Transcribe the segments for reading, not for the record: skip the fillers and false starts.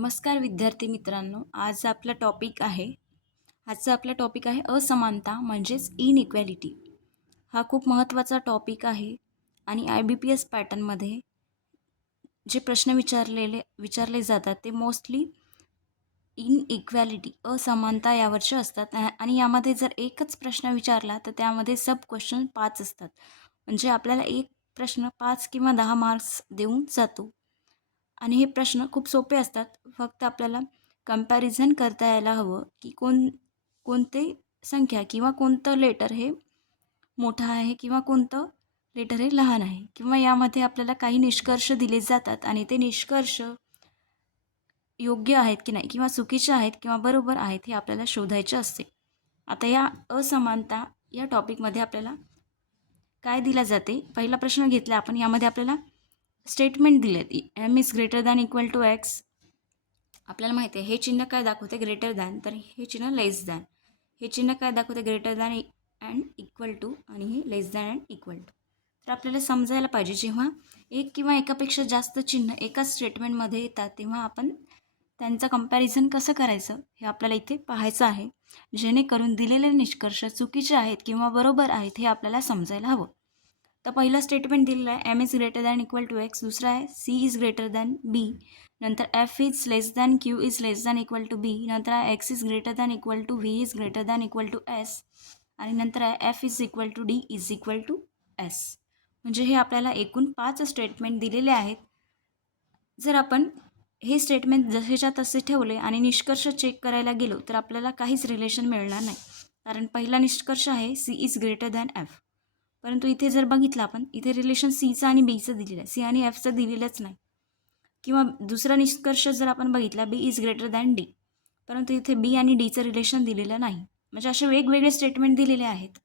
नमस्कार विद्यार्थी मित्रांनो. आजचा आपला टॉपिक आहे असमानता म्हणजेच इनइक्वॅलिटी. हा खूप महत्त्वाचा टॉपिक आहे आणि IBPS पॅटर्नमध्ये जे प्रश्न विचारले जातात ते मोस्टली इनइक्वॅलिटी असमानता यावरचे असतात आणि यामध्ये जर एकच प्रश्न विचारला तर त्यामध्ये सब क्वेश्चन 5 असतात. म्हणजे आपल्याला एक प्रश्न 5 किंवा 10 मार्क्स देऊन जातो. आणि हे प्रश्न खूप सोपे असतात. फक्त आपल्याला कंपॅरिझन करता यायला हवं, की कोणती संख्या किंवा कोणतं लेटर हे मोठं आहे किंवा कोणतं लेटर हे लहान आहे किंवा यामध्ये आपल्याला काही निष्कर्ष दिले जातात आणि ते निष्कर्ष योग्य आहेत की नाही किंवा चुकीचे आहेत किंवा बरोबर आहेत हे आपल्याला शोधायचे असते. आता या असमानता या टॉपिकमध्ये आपल्याला काय दिला जाते? पहिला प्रश्न घेतला आपण. यामध्ये आपल्याला स्टेटमेंट दिलेत. M is greater than equal to X. आपल्याला माहिती आहे हे चिन्ह काय दाखवते? Greater than. तर हे चिन्ह लेस दॅन. हे चिन्ह काय दाखवते? Greater than and equal to. आणि हे less than and equal to. तर आपल्याला समजायला पाहिजे जेव्हा एक किंवा एकापेक्षा जास्त चिन्ह एकाच स्टेटमेंटमध्ये येतात तेव्हा आपण त्यांचं कंपॅरिझन कसं करायचं हे आपल्याला इथे पाहायचं आहे, जेणेकरून दिलेले निष्कर्ष चुकीचे आहेत किंवा बरोबर आहेत हे आपल्याला समजायला हवं. तर पहिलं स्टेटमेंट दिलेलं आहे M is greater than equal to X. दुसरं आहे C is greater than B. नंतर F is less than Q is less than equal to B. नंतर आहे X is greater than equal to V is greater than equal to S. आणि नंतर आहे F is equal to D is equal to S. म्हणजे हे आपल्याला एकूण 5 statement दिलेले आहेत. जर आपण हे स्टेटमेंट जसेच्या तसे ठेवले आणि निष्कर्ष चेक करायला गेलो तर आपल्याला काहीच रिलेशन मिळणार नाही. कारण पहिला निष्कर्ष आहे C is greater than F. परंतु इथे जर बघितलं आपण इथे रिलेशन सीचं आणि बीचं दिलेलं आहे. सी आणि एफचं दिलेलंच नाही. किंवा दुसरा निष्कर्ष जर आपण बघितला बी इज ग्रेटर दॅन डी. परंतु इथे बी आणि डीचं रिलेशन दिलेलं नाही. म्हणजे असे वेगवेगळे स्टेटमेंट दिलेले आहेत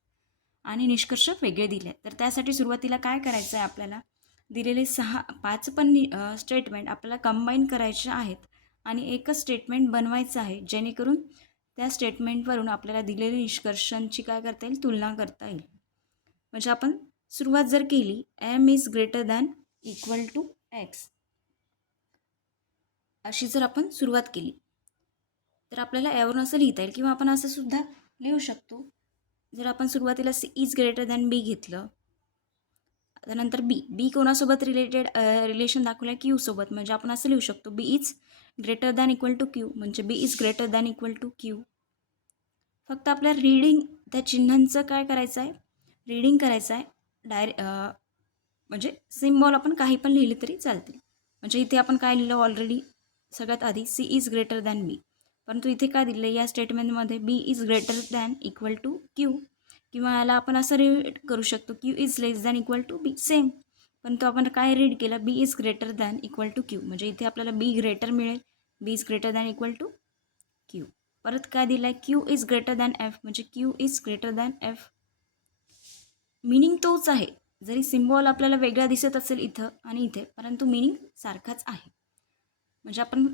आणि निष्कर्ष वेगळे दिले आहेत. तर त्यासाठी सुरुवातीला काय करायचं आहे आपल्याला? दिलेले 5 पण स्टेटमेंट आपल्याला कंबाईन करायचे आहेत आणि एकच स्टेटमेंट बनवायचं आहे, जेणेकरून त्या स्टेटमेंटवरून आपल्याला दिलेल्या निष्कर्षांची काय करता येईल? तुलना करता येईल. म्हणजे आपण सुरुवात जर केली M is greater than equal to X अशी जर आपण सुरुवात केली तर आपल्याला यावरून असं लिहिता येईल किंवा आपण असं सुद्धा लिहू शकतो. जर आपण सुरुवातीला सी इज ग्रेटर दॅन बी घेतलं त्यानंतर बी कोणासोबत रिलेशन दाखवलं आहे? क्यू सोबत. म्हणजे आपण असं लिहू शकतो B is greater than equal to Q. म्हणजे B is greater than equal to Q. फक्त आपल्याला रीडिंग त्या चिन्हांचं काय करायचं आहे? रीडिंग करायचं आहे. म्हणजे सिम्बॉल आपण काही पण लिहिले तरी चालते. म्हणजे इथे आपण काय लिहिलं ऑलरेडी सगळ्यात आधी C is greater than B. परंतु इथे काय दिलं या स्टेटमेंटमध्ये B is greater than equal to Q. किंवा याला आपण असं रीड करू शकतो Q is less than equal to B. Same. परंतु आपण काय रीड केलं? B is greater than equal to Q. म्हणजे इथे आपल्याला बी ग्रेटर मिळेल. B is greater than equal to Q. परत काय दिलं आहे? Q is greater than F. म्हणजे Q is greater than F. Meaning तोच आहे. जरी सिम्बॉल आपल्याला वेगळा दिसत असेल इथं आणि इथे, परंतु मिनिंग सारखाच आहे. म्हणजे आपण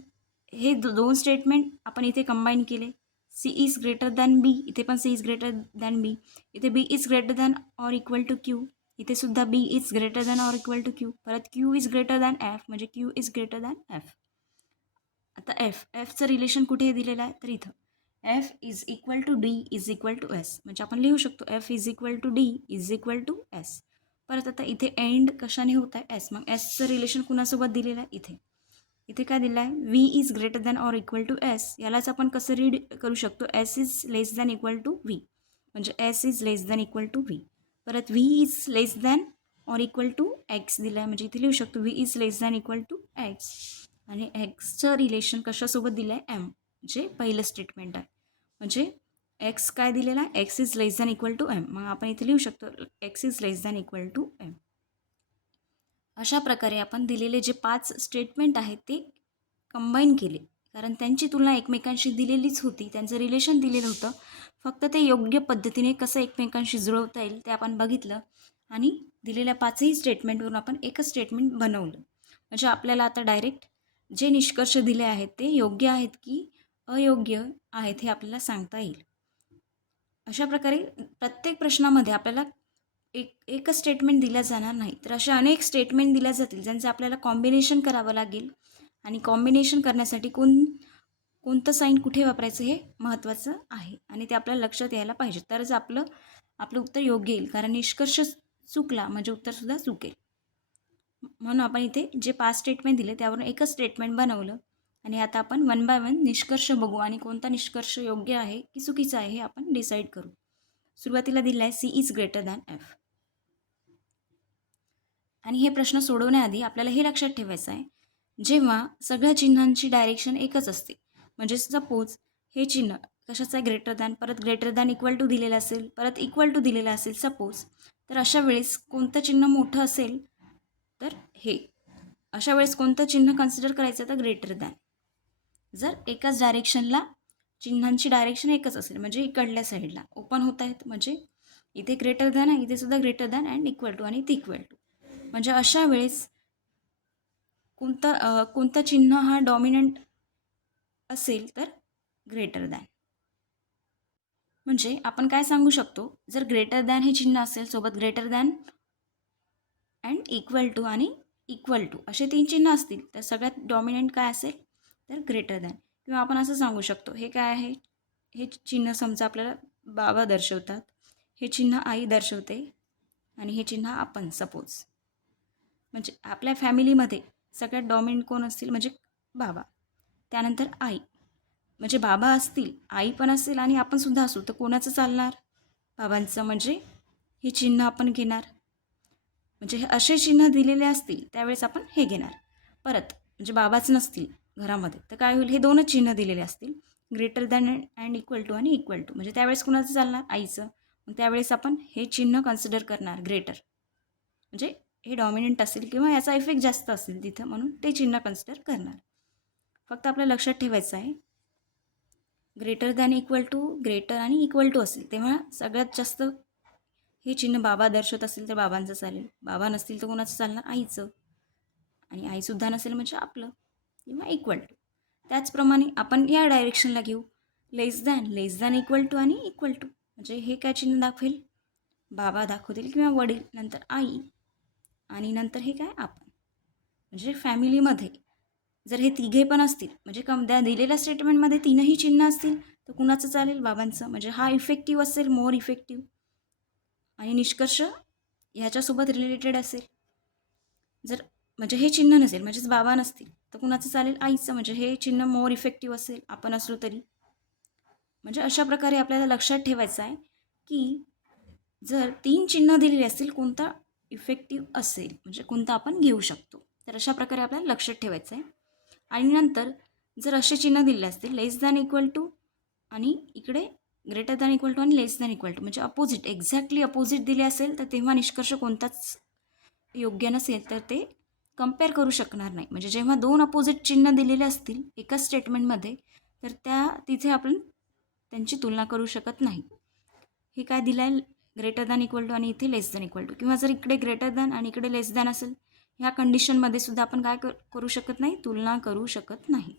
हे दोन स्टेटमेंट आपण इथे कंबाईन केले. C is greater than B. इथे पण C is greater than B. इथे B is greater than or equal to Q. इथे सुद्धा B is greater than or equal to Q. परत Q is greater than F. म्हणजे Q is greater than F. आता एफचं relation कुठे दिलेलं आहे? तर इथं F is equal to D is equal to S. म्हणजे आपण लिहू शकतो F is equal to D is equal to S. परत आता इथे एंड कशाने होत आहे? एस. मग एसचं रिलेशन कुणासोबत दिलेलं आहे? इथे काय दिलं आहे? V is greater than or equal to S. यालाच आपण कसं रीड करू शकतो? S is less than equal to V. म्हणजे S is less than equal to V. परत V is less than or equal to X दिला आहे. म्हणजे इथे लिहू शकतो V is less than equal to X. आणि एक्सचं रिलेशन कशासोबत दिलं आहे? एम. जे पहिलं स्टेटमेंट आहे. म्हणजे एक्स काय दिलेला आहे? X is less than equal to M. मग आपण इथे लिहू शकतो X is less than equal to M. अशा प्रकारे आपण दिलेले जे 5 स्टेटमेंट आहेत ते कंबाईन केले. कारण त्यांची तुलना एकमेकांशी दिलेलीच होती. त्यांचं रिलेशन दिलेलं होतं. फक्त ते योग्य पद्धतीने कसं एकमेकांशी जुळवता येईल ते आपण बघितलं आणि दिलेल्या 5ही स्टेटमेंटवरून आपण एकच स्टेटमेंट बनवलं. म्हणजे आपल्याला आता डायरेक्ट जे निष्कर्ष दिले आहेत ते योग्य आहेत की अयोग्य आहेत हे आपल्याला सांगता येईल. अशा प्रकारे प्रत्येक प्रश्नामध्ये आपल्याला एकच स्टेटमेंट दिलं जाणार नाही, तर अशा अनेक स्टेटमेंट दिल्या जातील ज्यांचं आपल्याला कॉम्बिनेशन करावं लागेल आणि कॉम्बिनेशन करण्यासाठी कोणतं साईन कुठे वापरायचं हे महत्त्वाचं आहे आणि ते आपल्याला लक्षात यायला पाहिजे. तरच आपलं उत्तर योग्य येईल. कारण निष्कर्ष चुकला म्हणजे उत्तरसुद्धा चुकेल. म्हणून आपण इथे जे 5 स्टेटमेंट दिले त्यावरून एकच स्टेटमेंट बनवलं आणि आता आपण 1 बाय 1 निष्कर्ष बघू आणि कोणता निष्कर्ष योग्य आहे की चुकीचा आहे हे आपण डिसाईड करू. सुरुवातीला दिलं आहे C is greater than F. आणि हे प्रश्न सोडवण्याआधी आपल्याला हे लक्षात ठेवायचं आहे, जेव्हा सगळ्या चिन्हांची डायरेक्शन एकच असते, म्हणजे सपोज हे चिन्ह कशाचं आहे, ग्रेटर दॅन, परत ग्रेटर दॅन इक्वल टू दिलेलं असेल, परत इक्वल टू दिलेलं असेल सपोज, तर अशा वेळेस कोणतं चिन्ह मोठं असेल तर हे. अशा वेळेस कोणतं चिन्ह कन्सिडर करायचं तर ग्रेटर दॅन. जर एकाच डायरेक्शनला चिन्हांची डायरेक्शन एकच असेल म्हणजे इकडल्या साईडला ओपन होत आहेत, म्हणजे इथे ग्रेटर दॅन आहे, इथे सुद्धा greater than and equal to आणि इथे इक्वल टू, म्हणजे अशा वेळेस कोणता चिन्ह हा डॉमिनंट असेल तर ग्रेटर दॅन. म्हणजे आपण काय सांगू शकतो, जर ग्रेटर दॅन हे चिन्ह असेल सोबत greater than and equal to आणि इक्वल टू असे 3 चिन्ह असतील तर सगळ्यात डॉमिनंट काय असेल तर ग्रेटर दॅन. किंवा आपण असं सांगू शकतो, हे काय आहे, हे चिन्ह समजा आपल्याला बाबा दर्शवतात, हे चिन्ह आई दर्शवते आणि हे चिन्ह आपण सपोज. म्हणजे आपल्या फॅमिलीमध्ये सगळ्यात डॉमिनंट कोण असतील म्हणजे बाबा, त्यानंतर आई, म्हणजे बाबा असतील, आई पण असेल आणि आपण सुद्धा असू तर कोणाचं चालणार, बाबांचं, म्हणजे हे चिन्ह आपण घेणार. म्हणजे हे असे चिन्ह दिलेले असतील त्यावेळेस आपण हे घेणार. परत म्हणजे बाबाच नसतील घरामध्ये तर काय होईल, हे 2च चिन्ह दिलेले असतील, greater than and equal to आणि इक्वल टू, म्हणजे त्यावेळेस कुणाचं चालणार, आईचं. मग त्यावेळेस आपण हे चिन्ह कन्सिडर करणार ग्रेटर, म्हणजे हे डॉमिनंट असेल किंवा याचा इफेक्ट जास्त असेल तिथं, म्हणून ते चिन्ह कन्सिडर करणार. फक्त आपल्याला लक्षात ठेवायचं आहे, greater than equal to, greater आणि इक्वल टू असेल तेव्हा सगळ्यात जास्त हे चिन्ह बाबा दर्शवत असेल तर बाबांचं चालेल, बाबा नसतील तर कोणाचं चालणार, आईचं, आणि आईसुद्धा नसेल म्हणजे आपलं, किंवा इक्वल टू. त्याचप्रमाणे आपण या डायरेक्शनला घेऊ, लेस दॅन इक्वल टू आणि इक्वल टू, म्हणजे हे काय चिन्ह दाखवेल, बाबा दाखवतील किंवा वडील, नंतर आई आणि नंतर हे काय आपण. म्हणजे फॅमिलीमध्ये जर हे तिघे पण असतील म्हणजे त्या दिलेल्या स्टेटमेंटमध्ये 3ही चिन्ह असतील तर कुणाचं चालेल, बाबांचं, म्हणजे हा इफेक्टिव्ह असेल, मोर इफेक्टिव्ह. आणि निष्कर्ष ह्याच्यासोबत रिलेटेड असेल. जर म्हणजे हे चिन्ह नसेल म्हणजेच बाबा नसतील तर कुणाचं चालेल, आईचं, म्हणजे हे चिन्ह मोर इफेक्टिव्ह असेल आपण असलो तरी. म्हणजे अशा प्रकारे आपल्याला लक्षात ठेवायचं आहे की जर 3 चिन्ह दिलेली असतील कोणता इफेक्टिव्ह असेल म्हणजे कोणता आपण घेऊ शकतो. तर अशा प्रकारे आपल्याला लक्षात ठेवायचं आहे. आणि नंतर जर असे चिन्ह दिले असतील लेस दॅन इक्वल टू आणि इकडे ग्रेटर दॅन इक्वल टू आणि लेस दॅन इक्वल टू, म्हणजे अपोजिट, एक्झॅक्टली अपोजिट दिले असेल तर तेव्हा निष्कर्ष कोणताच योग्य नसेल तर ते कम्पेअर करू शकणार नाही. म्हणजे जेव्हा 2 अपोजिट चिन्ह दिलेले असतील एकाच स्टेटमेंटमध्ये तर तिथे आपण त्यांची तुलना करू शकत नाही. हे काय दिलं आहे, ग्रेटर दॅन इक्वल टू आणि इथे लेस दॅन इक्वल टू, किंवा जर इकडे ग्रेटर दॅन आणि इकडे लेस दॅन असेल ह्या कंडिशनमध्ये सुद्धा आपण काय करू शकत नाही, तुलना करू शकत नाही.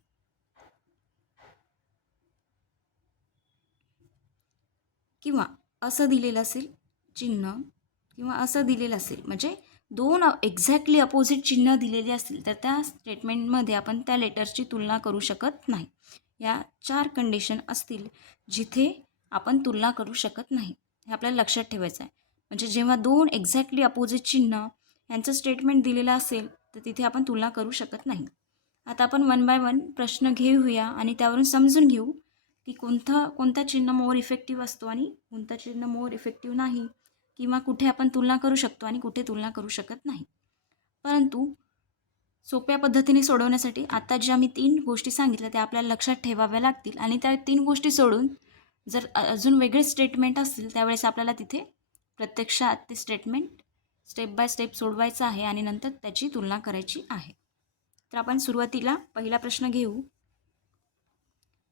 किंवा असं दिलेलं असेल चिन्ह, किंवा असं दिलेलं असेल म्हणजे 2 एक्झॅक्टली अपोजिट चिन्ह दिलेले असतील तर त्या स्टेटमेंटमध्ये आपण त्या लेटर्सची तुलना करू शकत नाही. या 4 कंडिशन असतील जिथे आपण तुलना करू शकत नाही, हे आपल्याला लक्षात ठेवायचं आहे. म्हणजे जेव्हा 2 एक्झॅक्टली अपोजिट चिन्ह यांचं स्टेटमेंट दिलेलं असेल तर तिथे आपण तुलना करू शकत नाही. आता आपण 1 बाय 1 प्रश्न घेऊया आणि त्यावरून समजून घेऊ की कोणता चिन्ह मोर इफेक्टिव्ह असतो आणि कोणता चिन्ह मोर इफेक्टिव्ह नाही, किंवा कुठे आपण तुलना करू शकतो आणि कुठे तुलना करू शकत नाही. परंतु सोप्या पद्धतीने सोडवण्यासाठी आता ज्या मी 3 गोष्टी सांगितल्या त्या आपल्याला लक्षात ठेवाव्या लागतील. आणि त्या 3 गोष्टी सोडून जर अजून वेगळे स्टेटमेंट असतील त्यावेळेस आपल्याला तिथे प्रत्यक्षात ते स्टेटमेंट स्टेप बाय स्टेप सोडवायचं आहे आणि नंतर त्याची तुलना करायची आहे. तर आपण सुरुवातीला पहिला प्रश्न घेऊ.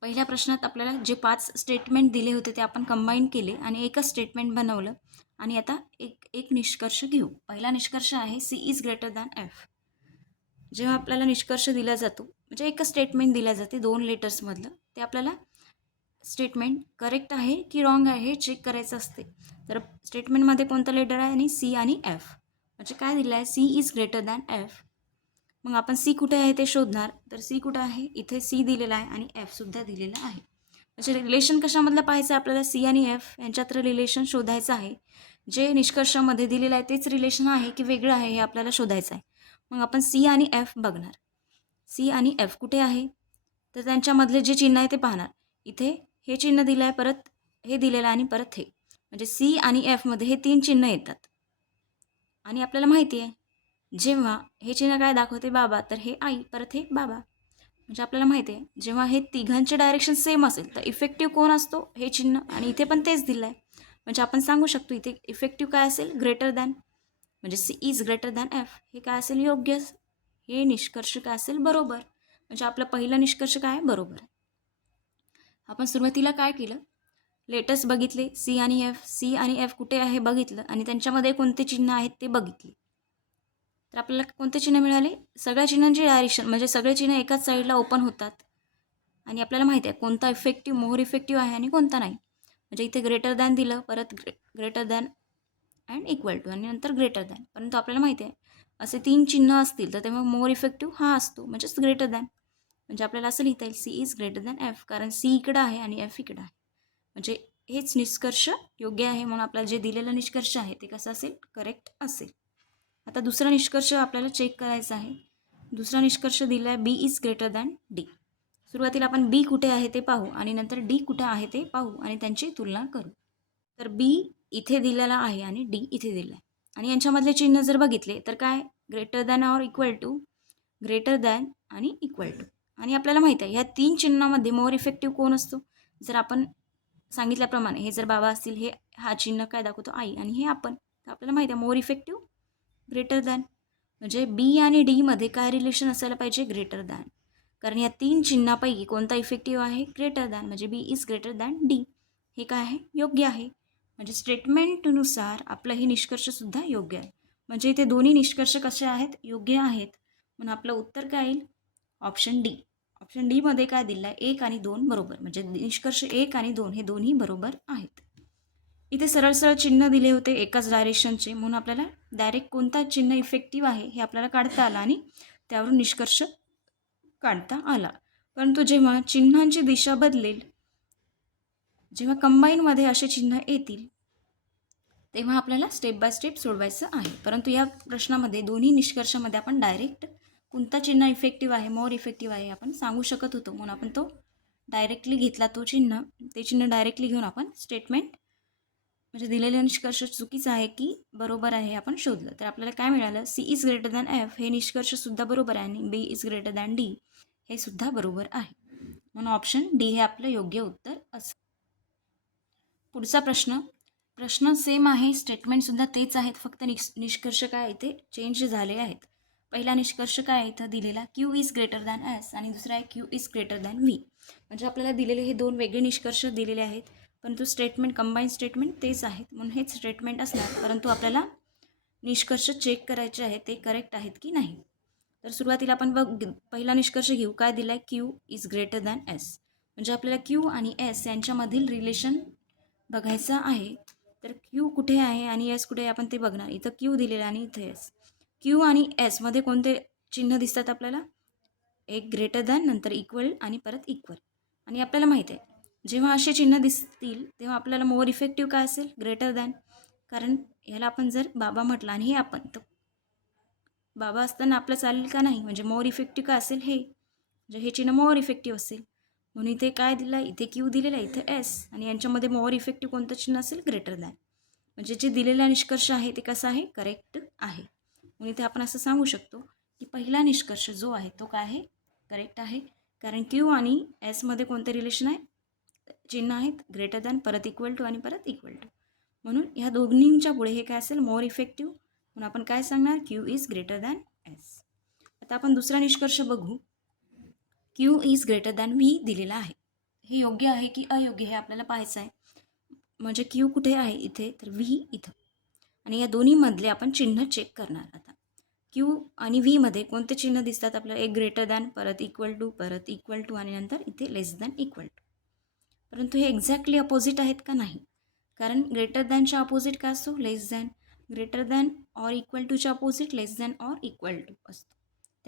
पहिल्या प्रश्नात आपल्याला जे 5 स्टेटमेंट दिले होते ते आपण कंबाईन केले आणि एकच स्टेटमेंट बनवलं. आणि आता एक निष्कर्ष घेऊ. पहिला निष्कर्ष आहे C is greater than F. जेव्हा आपल्याला निष्कर्ष दिला जातो म्हणजे एकच स्टेटमेंट दिल्या जाते 2 लेटर्समधलं, ते आपल्याला स्टेटमेंट करेक्ट आहे की रॉंग आहे हे चेक करायचं असते. तर स्टेटमेंटमध्ये कोणतं लेटर आहे आणि सी आणि एफ, म्हणजे काय दिलं आहे, C is greater than F. मग आपण सी कुठे आहे ते शोधणार. तर सी कुठे आहे, इथे सी दिलेला आहे आणि एफसुद्धा दिलेला आहे. म्हणजे रिलेशन कशामधलं पाहायचं आहे आपल्याला, सी आणि एफ यांच्यात रिलेशन शोधायचं आहे. जे निष्कर्षामध्ये दिलेलं आहे तेच रिलेशन आहे की वेगळं आहे हे आपल्याला शोधायचं आहे. मग आपण सी आणि एफ बघणार. सी आणि एफ कुठे आहे, तर त्यांच्यामधले जे चिन्ह आहे ते पाहणार. इथे हे चिन्ह दिलं आहे, परत हे दिलेलं आहे आणि परत हे. म्हणजे सी आणि एफमध्ये हे 3 चिन्ह येतात. आणि आपल्याला माहिती आहे जेव्हा हे चिन्ह काय दाखवते, बाबा, तर हे आई, परत हे बाबा. म्हणजे आपल्याला माहिती आहे जेव्हा हे तिघांचे डायरेक्शन सेम असेल तर इफेक्टिव्ह कोण असतो, हे चिन्ह. आणि इथे पण तेच दिलं आहे. म्हणजे आपण सांगू शकतो इथे इफेक्टिव्ह काय असेल, ग्रेटर दॅन. म्हणजे C is greater than F, हे काय असेल, योग्य. हे निष्कर्ष काय असेल, बरोबर. म्हणजे आपला पहिला निष्कर्ष काय आहे, बरोबर. आपण सुरुवातीला काय केलं, लेटर्स बघितले, सी आणि एफ. सी आणि एफ कुठे आहे बघितलं आणि त्यांच्यामध्ये कोणते चिन्ह आहेत ते बघितले. तर आपल्याला कोणते चिन्ह मिळाले, सगळ्या चिन्हांची डायरेक्शन, म्हणजे सगळे चिन्ह एकाच साईडला ओपन होतात. आणि आपल्याला माहिती आहे कोणता इफेक्टिव्ह, मोर इफेक्टिव्ह आहे आणि कोणता नाही. म्हणजे इथे ग्रेटर दॅन दिलं, परत greater than and equal to आणि नंतर ग्रेटर दॅन. परंतु आपल्याला माहिती आहे असे 3 चिन्ह असतील तर तेव्हा मोर इफेक्टिव्ह हा असतो, म्हणजेच ग्रेटर दॅन. म्हणजे आपल्याला असं लिहिता येईल, C is greater than F, कारण सी इकडं आहे आणि एफ इकडं आहे. म्हणजे हेच निष्कर्ष योग्य आहे. म्हणून आपल्याला जे दिलेलं निष्कर्ष आहे ते कसं असेल, करेक्ट असेल. आता दुसरा निष्कर्ष आपल्याला चेक करायचा आहे. दुसरा निष्कर्ष दिला आहे, B is greater than D. सुरुवातीला आपण बी कुठे आहे ते पाहू आणि नंतर डी कुठे आहे ते पाहू आणि त्यांची तुलना करू. तर बी इथे दिलेला आहे आणि डी इथे दिला आहे. आणि यांच्यामधले चिन्ह जर बघितले तर काय, greater than or equal to, greater than आणि इक्वल टू. आणि आपल्याला माहीत आहे ह्या 3 चिन्हामध्ये मोर इफेक्टिव्ह कोण असतो. जर आपण सांगितल्याप्रमाणे हे जर बाबा असतील, हे हा चिन्ह काय दाखवतो, आई, आणि हे आपण. तर आपल्याला माहिती आहे मोर इफेक्टिव्ह ग्रेटर दॅन. म्हणजे बी आणि डीमध्ये काय रिलेशन असायला पाहिजे, ग्रेटर दॅन. कारण या 3 चिन्हापैकी कोणता इफेक्टिव्ह आहे, ग्रेटर दॅन. म्हणजे B is greater than D, हे काय आहे, योग्य आहे. म्हणजे स्टेटमेंटनुसार आपलं हे निष्कर्षसुद्धा योग्य आहे. म्हणजे इथे दोन्ही निष्कर्ष कसे आहेत, योग्य आहेत. म्हणून आपलं उत्तर काय येईल, ऑप्शन डी. ऑप्शन डीमध्ये काय दिलं आहे, 1 आणि 2 बरोबर. म्हणजे निष्कर्ष 1 आणि 2 हे दोन्ही बरोबर आहेत. इथे सरळ सरळ चिन्ह दिले होते एकाच डायरेक्शनचे, म्हणून आपल्याला डायरेक्ट कोणता चिन्ह इफेक्टिव्ह आहे हे आपल्याला काढता आलं आणि त्यावरून निष्कर्ष काढता आला. परंतु जेव्हा चिन्हांची दिशा बदलेल, जेव्हा कंबाईनमध्ये असे चिन्ह येतील, तेव्हा आपल्याला स्टेप बाय स्टेप सोडवायचं आहे. परंतु या प्रश्नामध्ये दोन्ही निष्कर्षामध्ये आपण डायरेक्ट कोणता चिन्ह इफेक्टिव्ह आहे, मोर इफेक्टिव्ह आहे, आपण सांगू शकत होतो. म्हणून आपण तो डायरेक्टली घेतला, ते चिन्ह डायरेक्टली घेऊन आपण स्टेटमेंट, म्हणजे दिलेला निष्कर्ष चुकीचा आहे की बरोबर आहे आपण शोधलं. तर आपल्याला काय मिळालं, C is greater than F हे निष्कर्षसुद्धा बरोबर आहे आणि B is greater than D हे सुद्धा बरोबर आहे. म्हणून ऑप्शन डी हे आपलं योग्य उत्तर असेल. पुढचा प्रश्न सेम आहे, स्टेटमेंटसुद्धा तेच आहेत, फक्त निष्कर्ष काय इथे चेंज झाले आहेत. पहिला निष्कर्ष काय इथं दिलेला, Q is greater than S, आणि दुसरा आहे Q is greater than V. म्हणजे आपल्याला दिलेले हे 2 वेगळे निष्कर्ष दिलेले आहेत, परंतु स्टेटमेंट, कंबाईन स्टेटमेंट तेच आहेत, म्हणून हेच स्टेटमेंट असणार. परंतु आपल्याला निष्कर्ष चेक करायचे आहेत, ते करेक्ट आहेत की नाही. तर सुरुवातीला आपण पहिला निष्कर्ष घेऊ. काय दिला आहे, Q is greater than S. म्हणजे आपल्याला क्यू आणि एस यांच्यामधील रिलेशन बघायचं आहे. तर क्यू कुठे आहे आणि एस कुठे आहे आपण ते बघणार. इथं क्यू दिलेला आणि इथे एस. क्यू आणि एसमध्ये कोणते चिन्ह दिसतात आपल्याला, एक ग्रेटर दॅन, नंतर इक्वल आणि परत इक्वल. आणि आपल्याला माहिती आहे जेव्हा असे चिन्ह दिसतील तेव्हा आपल्याला मोर इफेक्टिव्ह काय असेल, ग्रेटर दॅन. कारण ह्याला आपण जर बाबा म्हटलं आणि हे आपण, तर बाबा असताना आपलं चालेल का नाही. म्हणजे मोर इफेक्टिव्ह काय असेल, हे, म्हणजे हे चिन्ह मोर इफेक्टिव्ह असेल. म्हणून इथे काय दिलं आहे, इथे क्यू दिलेला आहे, इथे एस, आणि यांच्यामध्ये मोर इफेक्टिव्ह कोणतं चिन्ह असेल, ग्रेटर दॅन. म्हणजे जे दिलेला निष्कर्ष आहे ते कसं आहे, करेक्ट आहे. म्हणून इथे आपण असं सांगू शकतो की पहिला निष्कर्ष जो आहे तो काय आहे, करेक्ट आहे. कारण क्यू आणि एसमध्ये कोणते रिलेशन आहे, चिन्ह आहेत, ग्रेटर दॅन, परत इक्वल टू आणि परत इक्वल टू. म्हणून ह्या दोन्हींच्या पुढे हे काय असेल, मोर इफेक्टिव्ह. म्हणून आपण काय सांगणार, Q is greater than S. आता आपण दुसरा निष्कर्ष बघू. Q is greater than V दिलेला आहे. हे योग्य आहे की अयोग्य हे आपल्याला पाहायचं आहे. म्हणजे क्यू कुठे आहे इथे, तर व्ही इथं. आणि या दोन्हीमधले आपण चिन्ह चेक करणार. आता क्यू आणि व्हीमध्ये कोणते चिन्ह दिसतात आपल्याला, एक ग्रेटर दॅन, परत इक्वल टू आणि नंतर इथे लेस दॅन इक्वल टू. परंतु हे एक्झॅक्टली अपोजिट आहेत का, नाही. कारण ग्रेटर दॅनच्या अपोजिट काय असतो, less than. Greater than or equal टूच्या opposite less than or equal to असतो.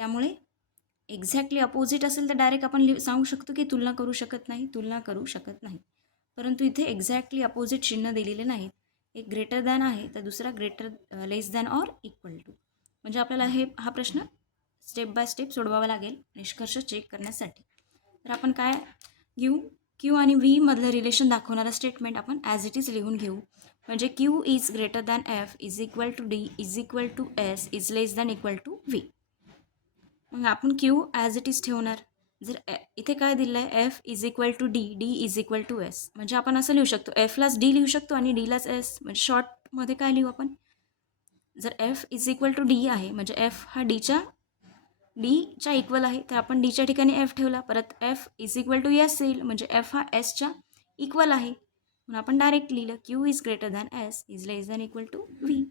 त्यामुळे एक्झॅक्टली अपोजिट असेल तर डायरेक्ट आपण सांगू शकतो की तुलना करू शकत नाही. परंतु इथे एक्झॅक्टली अपोजिट चिन्ह दिलेले नाहीत. एक ग्रेटर दॅन आहे तर दुसरा लेस दॅन ऑर इक्वल टू. म्हणजे आपल्याला हा प्रश्न स्टेप बाय स्टेप सोडवावा लागेल निष्कर्ष चेक करण्यासाठी. तर आपण काय घेऊ, क्यू आणि व्ही मधलं रिलेशन दाखवणारा स्टेटमेंट आपण ॲज इट इज लिहून घेऊ. म्हणजे Q is greater than F is equal to D is equal to S is less than equal to V. मग आपण क्यू ॲज इट इज ठेवणार. जर इथे काय दिलं आहे, F is equal to D, D is equal to S. म्हणजे आपण असं लिहू शकतो, एफलाच डी लिहू शकतो आणि डीलाच एस. म्हणजे शॉर्टमध्ये काय लिहू आपण, जर F is equal to D आहे म्हणजे एफ हा डीच्या इक्वल आहे, तर आपण डीच्या ठिकाणी एफ ठेवला. परत F is equal to S येईल म्हणजे एफ हा एसच्या इक्वल आहे. म्हणून आपण डायरेक्ट लिहिलं Q is greater than S is less than equal to V.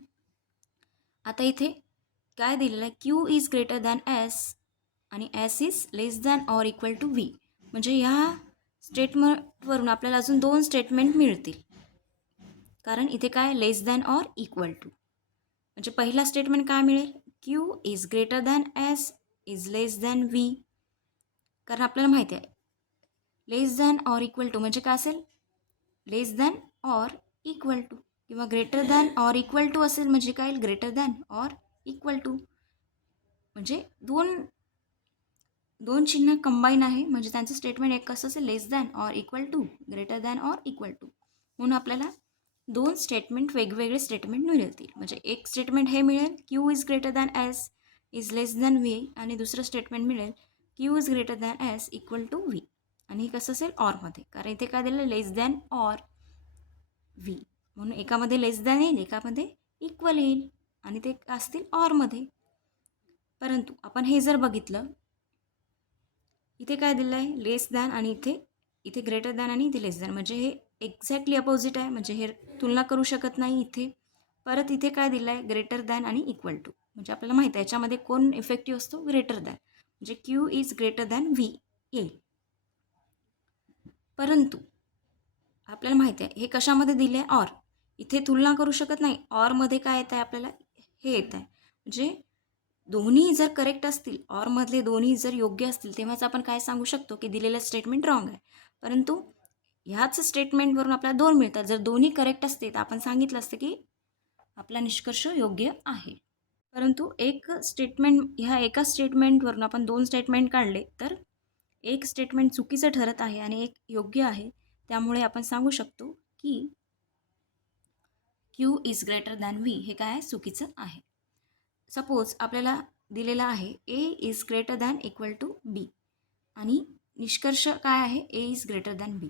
आता इथे काय दिलेलं आहे, Q is greater than S आणि S is less than or equal to V. म्हणजे ह्या स्टेटमेंटवरून आपल्याला अजून 2 स्टेटमेंट मिळतील. कारण इथे काय less than or equal to. म्हणजे पहिला स्टेटमेंट काय मिळेल, Q is greater than S is less than V. कारण आपल्याला माहिती आहे less than or equal to म्हणजे काय असेल, less than or equal to. किंवा greater than or equal to असेल म्हणजे काय, greater than or equal to. म्हणजे दोन चिन्ह कंबाईन आहे म्हणजे त्यांचं स्टेटमेंट एक कसं असेल, less than or equal to, greater than or equal to. म्हणून आपल्याला 2 स्टेटमेंट वेगवेगळे स्टेटमेंट मिळतील. म्हणजे एक स्टेटमेंट हे मिळेल Q is greater than S is less than V आणि दुसरं स्टेटमेंट मिळेल Q is greater than S equal to V. आणि हे कसं असेल, ऑरमध्ये. कारण इथे काय दिलं, लेस दॅन ऑर व्ही. म्हणून एकामध्ये लेस दॅन येईल, एकामध्ये इक्वल येईल आणि ते असतील ऑरमध्ये. परंतु आपण हे जर बघितलं, इथे काय दिलं आहे, लेस दॅन आणि इथे ग्रेटर दॅन आणि इथे लेस दॅन. म्हणजे हे एक्झॅक्टली अपोजिट आहे म्हणजे हे तुलना करू शकत नाही इथे. परत इथे काय दिलं आहे, ग्रेटर दॅन आणि इक्वल टू. म्हणजे आपल्याला माहिती आहे याच्यामध्ये कोण इफेक्टिव्ह असतो, ग्रेटर दॅन. म्हणजे Q is greater than V येईल. परंतु आपल्याला माहिती आहे हे कशामध्ये दिले आहे, ऑर. इथे तुलना करू शकत नाही. ऑरमध्ये काय येत आहे आपल्याला, हे येत आहे. म्हणजे दोन्ही जर करेक्ट असतील, ऑरमधले दोन्ही जर योग्य असतील, तेव्हाच आपण काय सांगू शकतो की दिलेलं स्टेटमेंट रॉंग आहे. परंतु ह्याच स्टेटमेंटवरून आपल्याला 2 मिळतात. जर दोन्ही करेक्ट असते तर आपण सांगितलं असतं की आपला निष्कर्ष योग्य आहे. परंतु ह्या एका स्टेटमेंटवरून आपण 2 स्टेटमेंट काढले तर एक स्टेटमेंट चुकीचं ठरत आहे आणि एक योग्य आहे. त्यामुळे आपण सांगू शकतो की Q is greater than V हे काय चुकीचं आहे. सपोज आपल्याला दिलेला आहे A is greater than equal to B आणि निष्कर्ष काय आहे, A is greater than B.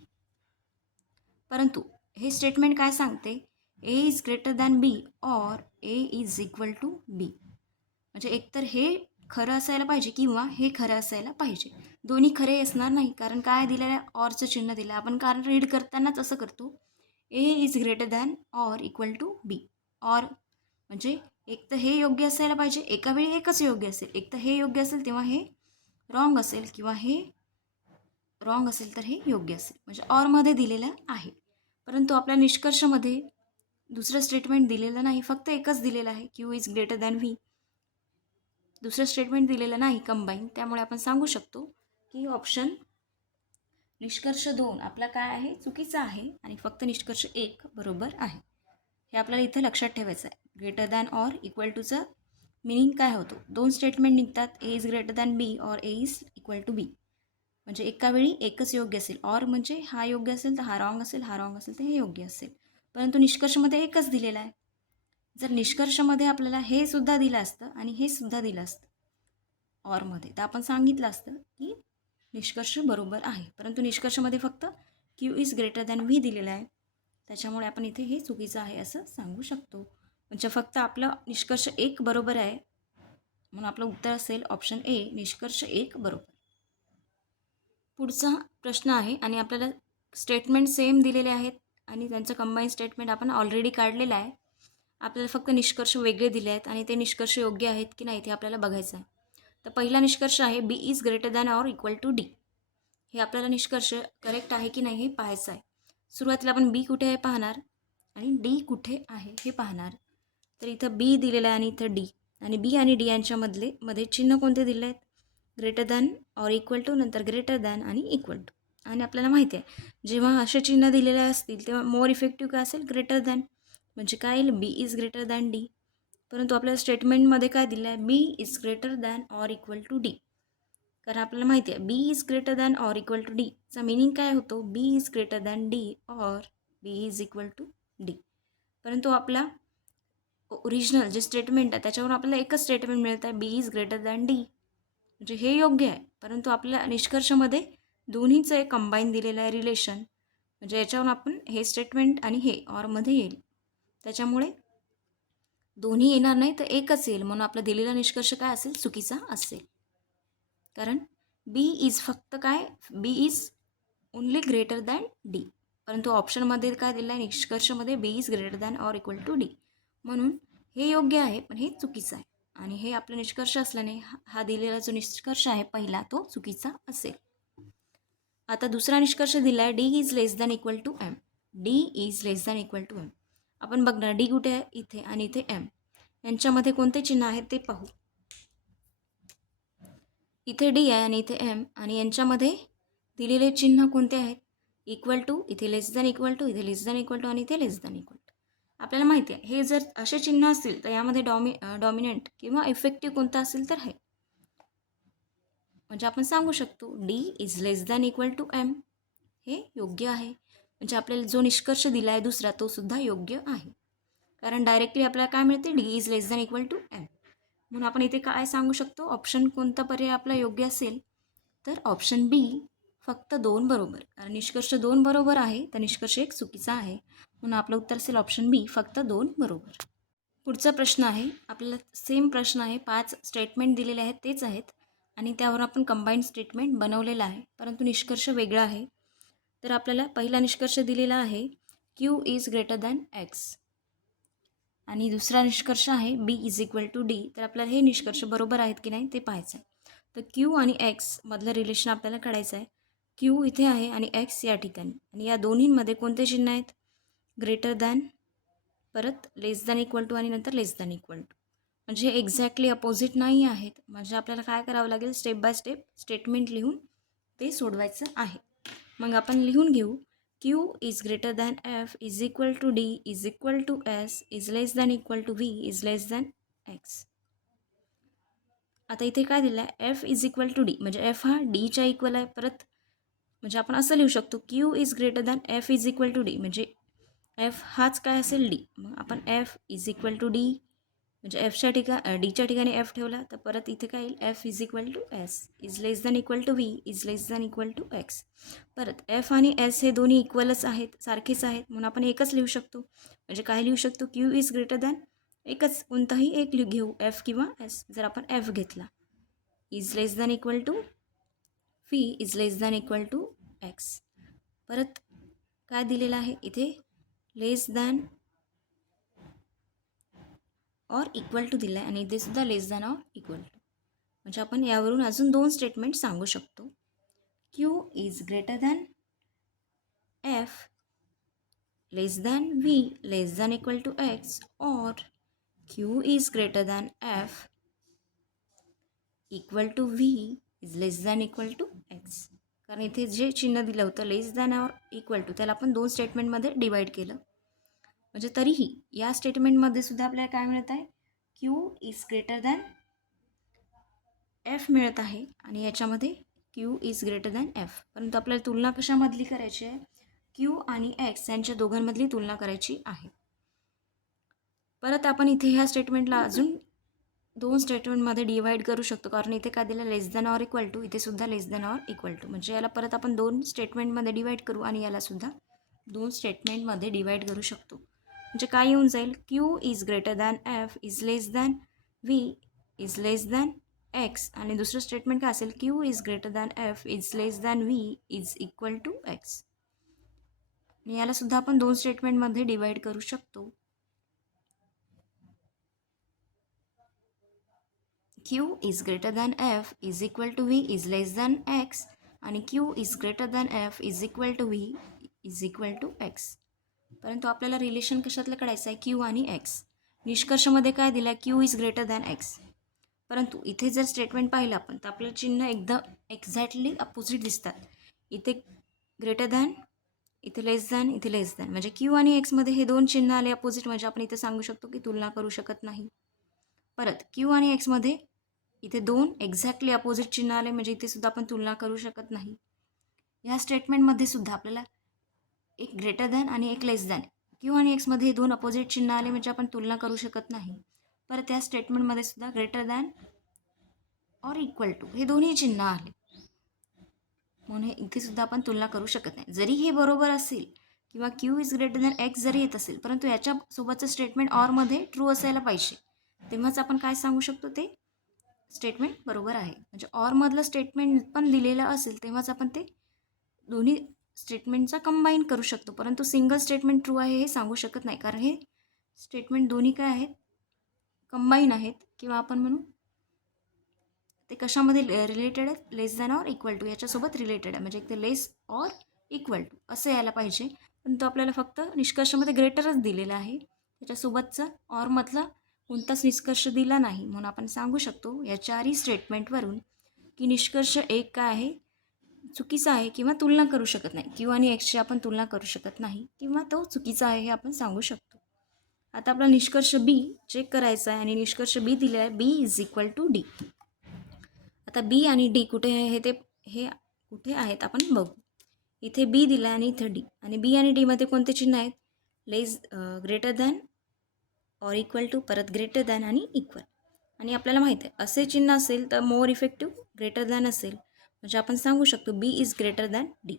परंतु हे स्टेटमेंट काय सांगते, A is greater than B or A is equal to B. म्हणजे एकतर हे खरं असायला पाहिजे किंवा हे खरं असायला पाहिजे. दोन्ही खरे असणार नाही. कारण काय दिलेलं आहे, ऑरचं चिन्ह दिलं. आपण कारण रीड करतानाच असं करतो, A is greater than or equal to B. Or म्हणजे एक तर हे योग्य असायला पाहिजे, एका वेळी एकच योग्य असेल. एक तर हे योग्य असेल तेव्हा हे रॉंग असेल किंवा हे रॉंग असेल तर हे योग्य असेल. म्हणजे ऑरमध्ये दिलेलं आहे. परंतु आपल्या निष्कर्षामध्ये दुसरं स्टेटमेंट दिलेलं नाही, फक्त एकच दिलेलं आहे, Q is greater than V. दुसरं स्टेटमेंट दिलेलं नाही कंबाईन. त्यामुळे आपण सांगू शकतो की ऑप्शन निष्कर्ष 2 आपला काय आहे, चुकीचा आहे आणि फक्त निष्कर्ष 1 बरोबर आहे. हे आपल्याला इथं लक्षात ठेवायचं आहे. ग्रेटर दॅन ऑर इक्वल टूचं मिनिंग काय होतो, 2 स्टेटमेंट निघतात, A is greater than B or A is equal to B. म्हणजे एका वेळी एकच योग्य असेल. ऑर म्हणजे हा योग्य असेल तर हा रॉंग असेल, हा रॉंग असेल तर हे योग्य असेल. परंतु निष्कर्षमध्ये एकच दिलेला आहे. जर निष्कर्षमध्ये आपल्याला हे सुद्धा दिलं असतं आणि हे सुद्धा दिलं असतं ऑरमध्ये, तर आपण सांगितलं असतं की निष्कर्ष बरोबर आहे. परंतु निष्कर्षमध्ये फक्त Q is greater than V दिलेला आहे. त्याच्यामुळे आपण इथे हे चुकीचं आहे असं सांगू शकतो. म्हणजे फक्त आपलं निष्कर्ष 1 बरोबर आहे. म्हणून आपलं उत्तर असेल ऑप्शन ए, निष्कर्ष 1 बरोबर. पुढचा प्रश्न आहे आणि आपल्याला स्टेटमेंट सेम दिलेले आहेत आणि त्यांचं कंबाईन स्टेटमेंट आपण ऑलरेडी काढलेलं आहे. आपल्याला फक्त निष्कर्ष वेगळे दिले आहेत आणि ते निष्कर्ष योग्य आहेत की नाही ते आपल्याला बघायचं आहे. तर पहिला निष्कर्ष आहे B is greater than or equal to D. हे आपल्याला निष्कर्ष करेक्ट आहे की नाही हे पाहायचं आहे. सुरुवातीला आपण बी कुठे आहे पाहणार आणि डी कुठे आहे हे पाहणार. तर इथं बी दिलेलं आहे आणि इथं डी. आणि बी आणि डी मध्ये चिन्ह कोणते दिले आहेत? Greater than or equal to, नंतर ग्रेटर दॅन आणि इक्वल टू. आणि आपल्याला माहिती आहे जेव्हा असे चिन्ह दिलेले असतील तेव्हा मोर इफेक्टिव्ह काय असेल? Greater than. म्हणजे काय येईल? B is greater than D. परंतु आपल्या स्टेटमेंटमध्ये काय दिलं आहे? B is greater than or equal to D. कारण आपल्याला माहिती आहे B is greater than or equal to डीचा मिनिंग काय होतो? B is greater than D or B is equal to D. परंतु आपला ओरिजिनल जे स्टेटमेंट आहे त्याच्यावर आपल्याला एकच स्टेटमेंट मिळतं आहे, B is greater than D. म्हणजे हे योग्य आहे. परंतु आपल्या निष्कर्षामध्ये दोन्हीचं एक कंबाईन दिलेलं आहे रिलेशन. म्हणजे याच्यावरून आपण हे स्टेटमेंट आणि हे ऑरमध्ये येईल. त्याच्यामुळे दोन्ही येणार नाही तर एकच येईल. म्हणून आपला दिलेला निष्कर्ष काय असेल? चुकीचा असेल. कारण बी इज फक्त काय? B is only greater than D. परंतु ऑप्शनमध्ये काय दिलं आहे? निष्कर्षामध्ये B is greater than or equal to D. म्हणून हे योग्य आहे पण हे चुकीचं आहे. आणि हे आपला निष्कर्ष असल्याने हा दिलेला जो निष्कर्ष आहे पहिला तो चुकीचा असेल. आता दुसरा निष्कर्ष दिला आहे D is less than equal to M. D is less than equal to M. आपण बघणार डी कुठे आहे? इथे. आणि इथे एम. यांच्यामध्ये कोणते चिन्ह आहेत ते पाहू. इथे डी आहे आणि इथे एम. आणि यांच्यामध्ये दिलेले चिन्ह कोणते आहेत? इक्वल टू, इथे लेस दॅन इक्वल टू, इथे लेस दॅन इक्वल टू आणि इथे लेस दॅन इक्वल टू. आपल्याला माहिती आहे हे जर असे चिन्ह असतील तर यामध्ये डॉमिनंट किंवा इफेक्टिव्ह कोणता असेल तर आहे. म्हणजे आपण सांगू शकतो D is less than equal to M. हे योग्य आहे. म्हणजे आपल्याला जो निष्कर्ष दिला आहे दुसरा तो सुद्धा योग्य आहे. कारण डायरेक्टली आपल्याला काय मिळते? D is less than equal to M. म्हणून आपण इथे काय सांगू शकतो? ऑप्शन कोणता पर्याय आपला योग्य असेल? तर ऑप्शन बी फक्त 2 बरोबर. कारण निष्कर्ष 2 बरोबर आहे तर निष्कर्ष एक चुकीचा आहे. म्हणून आपलं उत्तर असेल ऑप्शन बी फक्त 2 बरोबर. पुढचा प्रश्न आहे. आपल्याला सेम प्रश्न आहे. 5 स्टेटमेंट दिलेले आहेत तेच आहेत आणि त्यावर आपण कंबाईंड स्टेटमेंट बनवलेलं आहे. परंतु निष्कर्ष वेगळा आहे. तर आपल्याला पहिला निष्कर्ष दिलेला आहे Q is greater than X. आणि दुसरा निष्कर्ष आहे B is equal to D. तर आपल्याला हे निष्कर्ष बरोबर आहेत की नाही ते पाहायचं आहे. तर क्यू आणि एक्स मधलं रिलेशन आपल्याला काढायचं आहे. क्यू इथे आहे आणि एक्स या ठिकाणी. आणि या दोन्हींमध्ये कोणते चिन्ह आहेत? ग्रेटर दॅन, परत लेस दॅन इक्वल टू आणि नंतर लेस दॅन इक्वल टू. म्हणजे एक्झॅक्टली अपोजिट नाही आहेत. म्हणजे आपल्याला काय करावं लागेल? स्टेप बाय स्टेप स्टेटमेंट लिहून ते सोडवायचं आहे. मग आपण लिहून घेऊ. Q is greater than F is equal to D is equal to S is less than equal to V is less than X. आता इथे काय दिलं आहे? F is equal to D. म्हणजे एफ हा डीच्या इक्वल आहे. परत म्हणजे आपण असं लिहू शकतो Q is greater than F is equal to D. म्हणजे एफ हाच काय असेल? डी. मग आपण F is equal to D म्हणजे डीच्या ठिकाणी एफ ठेवला तर परत इथे काय येईल? F is equal to S is less than equal to V is less than equal to X. परत एफ आणि एस हे दोन्ही इक्वलच आहेत, सारखेच आहेत म्हणून आपण एकच लिहू शकतो. म्हणजे काय लिहू शकतो? क्यू इज ग्रेटर दॅन एकच, कोणताही एक घेऊ, एफ किंवा एस. जर आपण एफ घेतला is less than equal to V is less than equal to X. परत काय दिलेलं आहे इथे? Less than or equal to दिला आहे आणि इथे सुद्धा less than or equal to. म्हणजे आपण यावरून अजून 2 स्टेटमेंट सांगू शकतो. Q is greater than F less than V less than equal to X or Q is greater than F equal to V is less than equal to X. कारण इथे जे चिन्ह दिलं होतं less than or equal to त्याला आपण 2 स्टेटमेंटमध्ये divide केलं. म्हणजे तरीही या स्टेटमेंटमध्ये सुद्धा आपल्याला काय मिळत आहे? Q is greater than F मिळत आहे आणि याच्यामध्ये Q is greater than F. परंतु आपल्याला तुलना कशामधली करायची आहे? क्यू आणि एक्स यांच्या दोघांमधली तुलना करायची आहे. परत आपण इथे ह्या स्टेटमेंटला अजून 2 स्टेटमेंटमध्ये डिवाईड करू शकतो. कारण इथे काय दिलं? लेस दॅन ऑर इक्वल टू. इथे सुद्धा less than or equal to. म्हणजे याला परत आपण 2 स्टेटमेंटमध्ये डिवाईड करू आणि याला सुद्धा 2 स्टेटमेंटमध्ये डिवाईड करू शकतो. म्हणजे काय येऊन जाईल? Q is greater than F is less than V is less than X. आणि दुसरं स्टेटमेंट काय असेल? Q is greater than F is less than V is equal to X. आणि याला सुद्धा आपण 2 स्टेटमेंटमध्ये डिवाईड करू शकतो. Q is greater than F is equal to V is less than X आणि Q is greater than F is equal to V is equal to x. परंतु आपल्याला रिलेशन कशातलं काढायचं आहे? क्यू आणि एक्स. निष्कर्षामध्ये काय दिलं आहे, Q is greater than x. परंतु इथे जर स्टेटमेंट पाहिलं आपण तर आपलं चिन्ह एकदम एक्झॅक्टली अपोजिट दिसतात. इथे ग्रेटर दॅन, इथे लेस दॅन, इथे लेस दॅन, म्हणजे क्यू आणि एक्समध्ये हे दोन चिन्ह आले अपोजिट, म्हणजे आपण इथे सांगू शकतो की तुलना करू शकत नाही. परत क्यू आणि एक्समध्ये इथे दोन एक्झॅक्टली अपोजिट चिन्ह आले, म्हणजे इथे सुद्धा आपण तुलना करू शकत नाही. ह्या स्टेटमेंटमध्ये सुद्धा आपल्याला एक ग्रेटर दॅन आणि एक लेस दॅन, क्यू आणि एक्समध्ये हे दोन अपोजिट चिन्ह आले, म्हणजे आपण तुलना करू शकत नाही. परत त्या स्टेटमेंटमध्ये सुद्धा ग्रेटर दॅन और इक्वल टू हे दोन्ही चिन्ह आले, म्हणून इथे सुद्धा आपण तुलना करू शकत नाही. जरी हे बरोबर असेल किंवा Q is greater than x जरी येत असेल, परंतु याच्यासोबतचं स्टेटमेंट ऑरमध्ये ट्रू असायला पाहिजे, तेव्हाच आपण काय सांगू शकतो ते स्टेटमेंट बरोबर आहे. म्हणजे ऑरमधलं स्टेटमेंट पण दिलेलं असेल तेव्हाच आपण ते दोन्ही स्टेटमेंटचा कंबाईन करू शकतो, परंतु सिंगल स्टेटमेंट ट्रू आहे हे सांगू शकत नाही, कारण हे स्टेटमेंट दोन्ही काय आहेत, कंबाईन आहेत, किंवा आपण म्हणू ते कशामध्ये रिलेटेड आहेत, लेस दॅन ऑर इक्वल टू याच्यासोबत रिलेटेड आहे, म्हणजे ते लेस ऑर इक्वल टू असं यायला पाहिजे. परंतु आपल्याला फक्त निष्कर्षामध्ये ग्रेटरच दिलेला आहे, त्याच्यासोबतचा ऑरमधला कोणताच निष्कर्ष दिला नाही, म्हणून आपण सांगू शकतो या चारही स्टेटमेंटवरून की निष्कर्ष एक काय आहे, चुकीचा आहे किंवा तुलना करू शकत नाही. क्यू आणि एक्सची आपण तुलना करू शकत नाही किंवा तो चुकीचा आहे हे आपण सांगू शकतो. आता आपला निष्कर्ष बी चेक करायचा आहे आणि निष्कर्ष बी दिले आहे, B is equal to D. आता बी आणि डी कुठे आहे हे कुठे आहेत आपण बघू. इथे बी दिला आणि इथे डी, आणि बी आणि डीमध्ये कोणते चिन्ह आहेत, greater than or equal to, परत ग्रेटर दॅन आणि इक्वल. आणि आपल्याला माहीत आहे असे चिन्ह असेल तर मोर इफेक्टिव्ह ग्रेटर दॅन असेल, म्हणजे आपण सांगू शकतो B is greater than D.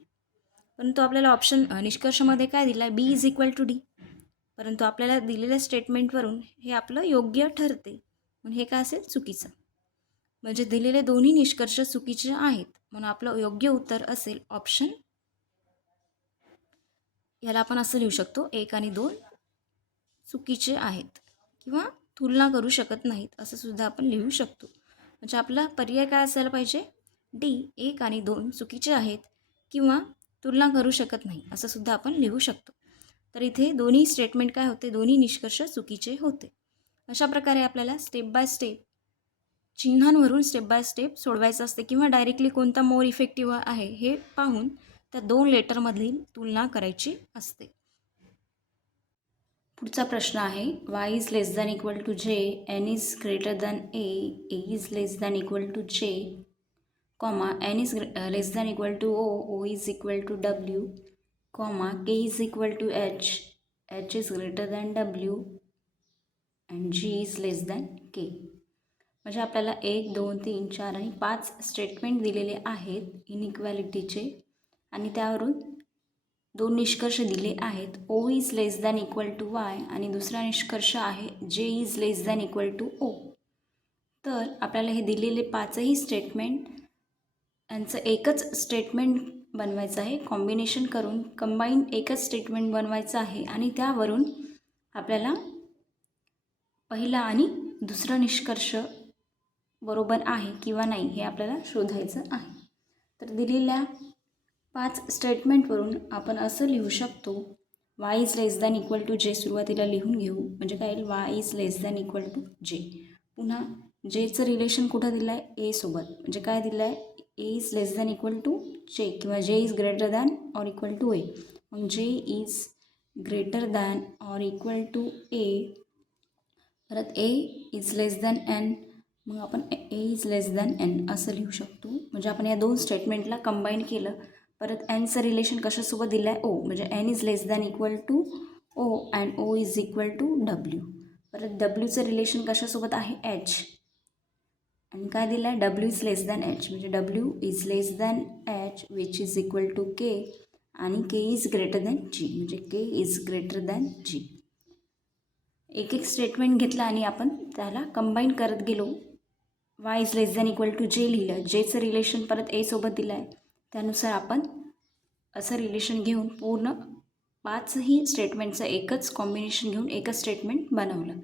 परंतु आपल्याला ऑप्शन निष्कर्षामध्ये काय दिला आहे, B is equal to D, परंतु आपल्याला दिलेल्या स्टेटमेंटवरून हे आपलं योग्य ठरते, म्हणून हे काय असेल, चुकीचं. म्हणजे दिलेले दोन्ही निष्कर्ष चुकीचे आहेत, म्हणून आपलं योग्य उत्तर असेल ऑप्शन, याला आपण असं लिहू शकतो, 1 आणि 2 चुकीचे आहेत किंवा तुलना करू शकत नाहीत असं सुद्धा आपण लिहू शकतो. म्हणजे आपला पर्याय काय असायला पाहिजे, डी 1 आणि 2 चुकीचे आहेत किंवा तुलना करू शकत नाही असं सुद्धा आपण लिहू शकतो. तर इथे दोन्ही स्टेटमेंट काय होते, दोन्ही निष्कर्ष चुकीचे होते. अशा प्रकारे आपल्याला स्टेप बाय स्टेप चिन्हांवरून स्टेप बाय स्टेप सोडवायचं असते किंवा डायरेक्टली कोणता मोर इफेक्टिव्ह आहे हे पाहून त्या दोन लेटरमधील तुलना करायची असते. पुढचा प्रश्न आहे, Y is less than equal to J, N is greater than A, A is less than equal to J, comma N is less than equal to O, O is equal to W, comma K is equal to H, H is greater than W and G is less than K. म्हणजे आपल्याला 1, 2, 3, 4 आणि 5 statement दिलेले आहेत इनइक्वॅलिटीचे, आणि त्यावरून दोन निष्कर्ष दिले आहेत, O is less than equal to Y आणि दुसरा निष्कर्ष आहे J is less than equal to O. तर आपल्याला हे दिलेले 5ही स्टेटमेंट यांचं एकच स्टेटमेंट बनवायचं आहे, कॉम्बिनेशन करून कंबाईन एकच स्टेटमेंट बनवायचं आहे, आणि त्यावरून आपल्याला पहिला आणि दुसरा निष्कर्ष बरोबर आहे किंवा नाही हे आपल्याला शोधायचं आहे. तर दिलेल्या 5 स्टेटमेंटवरून आपण असं लिहू शकतो, Y is less than equal to J सुरुवातीला लिहून घेऊ, म्हणजे काय येईल, Y is less than equal to J. पुन्हा जेचं रिलेशन कुठं दिलं आहे, ए सोबत, म्हणजे काय दिलं आहे, A is less than equal to J किंवा J is greater than or equal to A. मग J is greater than or equal to A, परत A is less than N, मग आपण A is less than N असं लिहू शकतो. म्हणजे आपण या दोन स्टेटमेंटला कंबाईन केलं. परत एनचं रिलेशन कशासोबत दिलं आहे, ओ, म्हणजे N is less than equal to O and O is equal to W. परत डब्ल्यूचं रिलेशन कशासोबत आहे, एच, आणि काय दिलं आहे, W is less than H, म्हणजे W is less than H which is equal to K, आणि K is greater than G, म्हणजे K is greater than G. एक एक स्टेटमेंट घेतला आणि आपण त्याला कंबाईन करत गेलो. Y is less than equal to J लिहिलं, जेचं रिलेशन परत ए सोबत दिलं आहे, त्यानुसार आपण असं रिलेशन घेऊन पूर्ण 5ही स्टेटमेंटचं एकच कॉम्बिनेशन घेऊन एकच स्टेटमेंट बनवलं.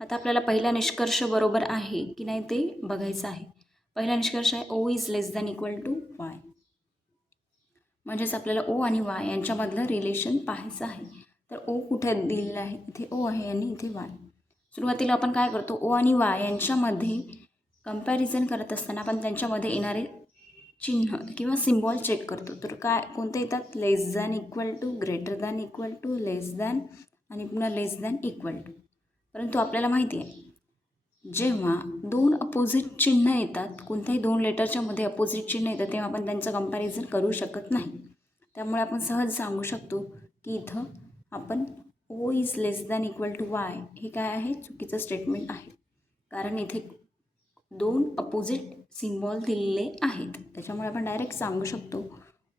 आता आपल्याला पहिला निष्कर्ष बरोबर आहे की नाही ते बघायचं आहे. पहिला निष्कर्ष आहे O is less than equal to Y, म्हणजेच आपल्याला ओ आणि वाय यांच्यामधलं रिलेशन पाहायचं आहे. तर ओ कुठे दिलेलं आहे, इथे ओ आहे आणि इथे वाय. सुरुवातीला आपण काय करतो, ओ आणि वाय यांच्यामध्ये कंपॅरिझन करत असताना आपण त्यांच्यामध्ये येणारे चिन्ह किंवा सिम्बॉल चेक करतो. तर काय कोणते येतात, less than, equal to, greater than, equal to, less than आणि पुन्हा लेस दॅन, इक्वल टू. परंतु आपल्याला माहिती आहे जेव्हा दोन अपोजिट चिन्ह येतात, कोणत्याही दोन लेटरच्या मध्ये अपोजिट चिन्ह येतं, तेव्हा आपण त्यांचं कंपॅरिझन करू शकत नाही. त्यामुळे आपण सहज सांगू शकतो की इथं आपण O is less than equal to Y हे काय आहे, चुकीचं स्टेटमेंट आहे. कारण इथे दोन अपोजिट सिम्बॉल दिलेले आहेत. त्याच्यामुळे आपण डायरेक्ट सांगू शकतो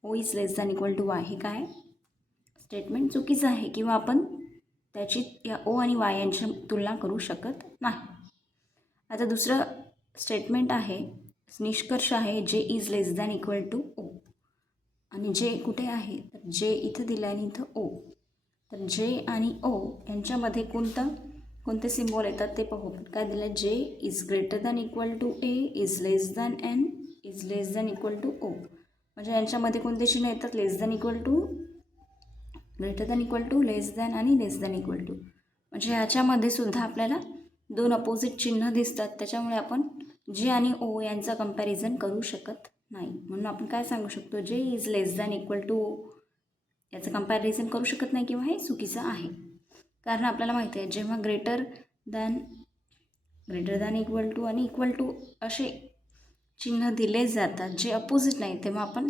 O is less than equal to Y हे काय स्टेटमेंट चुकीचं आहे, किंवा आपण त्याची या ओ आणि वाय यांची तुलना करू शकत नाही. आता दुसरं स्टेटमेंट आहे, निष्कर्ष आहे, J is less than equal to O. आणि जे कुठे आहे, तर जे इथं दिलं आहे आणि इथं ओ. तर जे आणि ओ यांच्यामध्ये कोणते सिम्बॉल येतात ते पाहू. काय दिलं आहे, J is greater than equal to A, is less than N, is less than equal to O. म्हणजे यांच्यामध्ये कोणते चिन्ह येतात, less than equal to, greater than equal to, less than आणि लेस दॅन इक्वल टू. म्हणजे ह्याच्यामध्ये सुद्धा आपल्याला दोन अपोजिट चिन्ह दिसतात. त्याच्यामुळे आपण जे आणि ओ यांचं कंपॅरिझन करू शकत नाही. म्हणून आपण काय सांगू शकतो, J is less than equal to O याचं कंपॅरिझन करू शकत नाही, किंवा हे चुकीचं आहे. कारण आपल्याला माहिती आहे जेव्हा ग्रेटर दॅन इक्वल टू आणि इक्वल टू असे चिन्ह दिले जातात जे अपोजिट नाही, तेव्हा आपण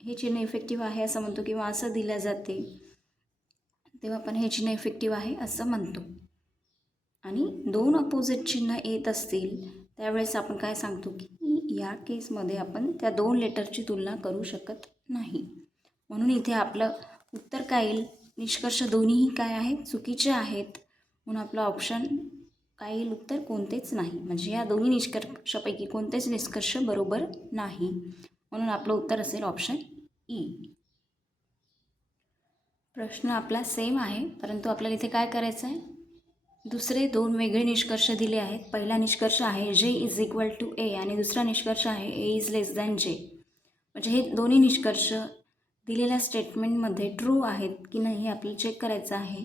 हे चिन्ह इफेक्टिव्ह आहे असं म्हणतो, किंवा असं दिलं जाते तेव्हा आपण हे चिन्ह इफेक्टिव्ह आहे असं म्हणतो. आणि दोन अपोजिट चिन्ह येत असतील त्यावेळेस आपण काय सांगतो की या केसमध्ये आपण त्या दोन लेटरची तुलना करू शकत नाही. म्हणून इथे आपलं उत्तर काय येईल, निष्कर्ष दोन्हीही काय आहेत, चुकीचे आहेत. म्हणून आपलं ऑप्शन काय येईल, उत्तर कोणतेच नाही. म्हणजे या दोन्ही निष्कर्षापैकी कोणतेच निष्कर्ष बरोबर नाही. म्हणून आपलं उत्तर असेल ऑप्शन ई. प्रश्न आपला सेम आहे, परंतु आपल्याला इथे काय करायचं आहे, दुसरे दोन वेगळे निष्कर्ष दिले आहेत. पहिला निष्कर्ष आहे जे इज इक्वल टू ए आणि दुसरा निष्कर्ष आहे ए इज लेस दॅन जे. म्हणजे हे दोन्ही निष्कर्ष दिलेल्या स्टेटमेंटमध्ये ट्रू आहेत की नाही हे आपल्याला चेक करायचं आहे.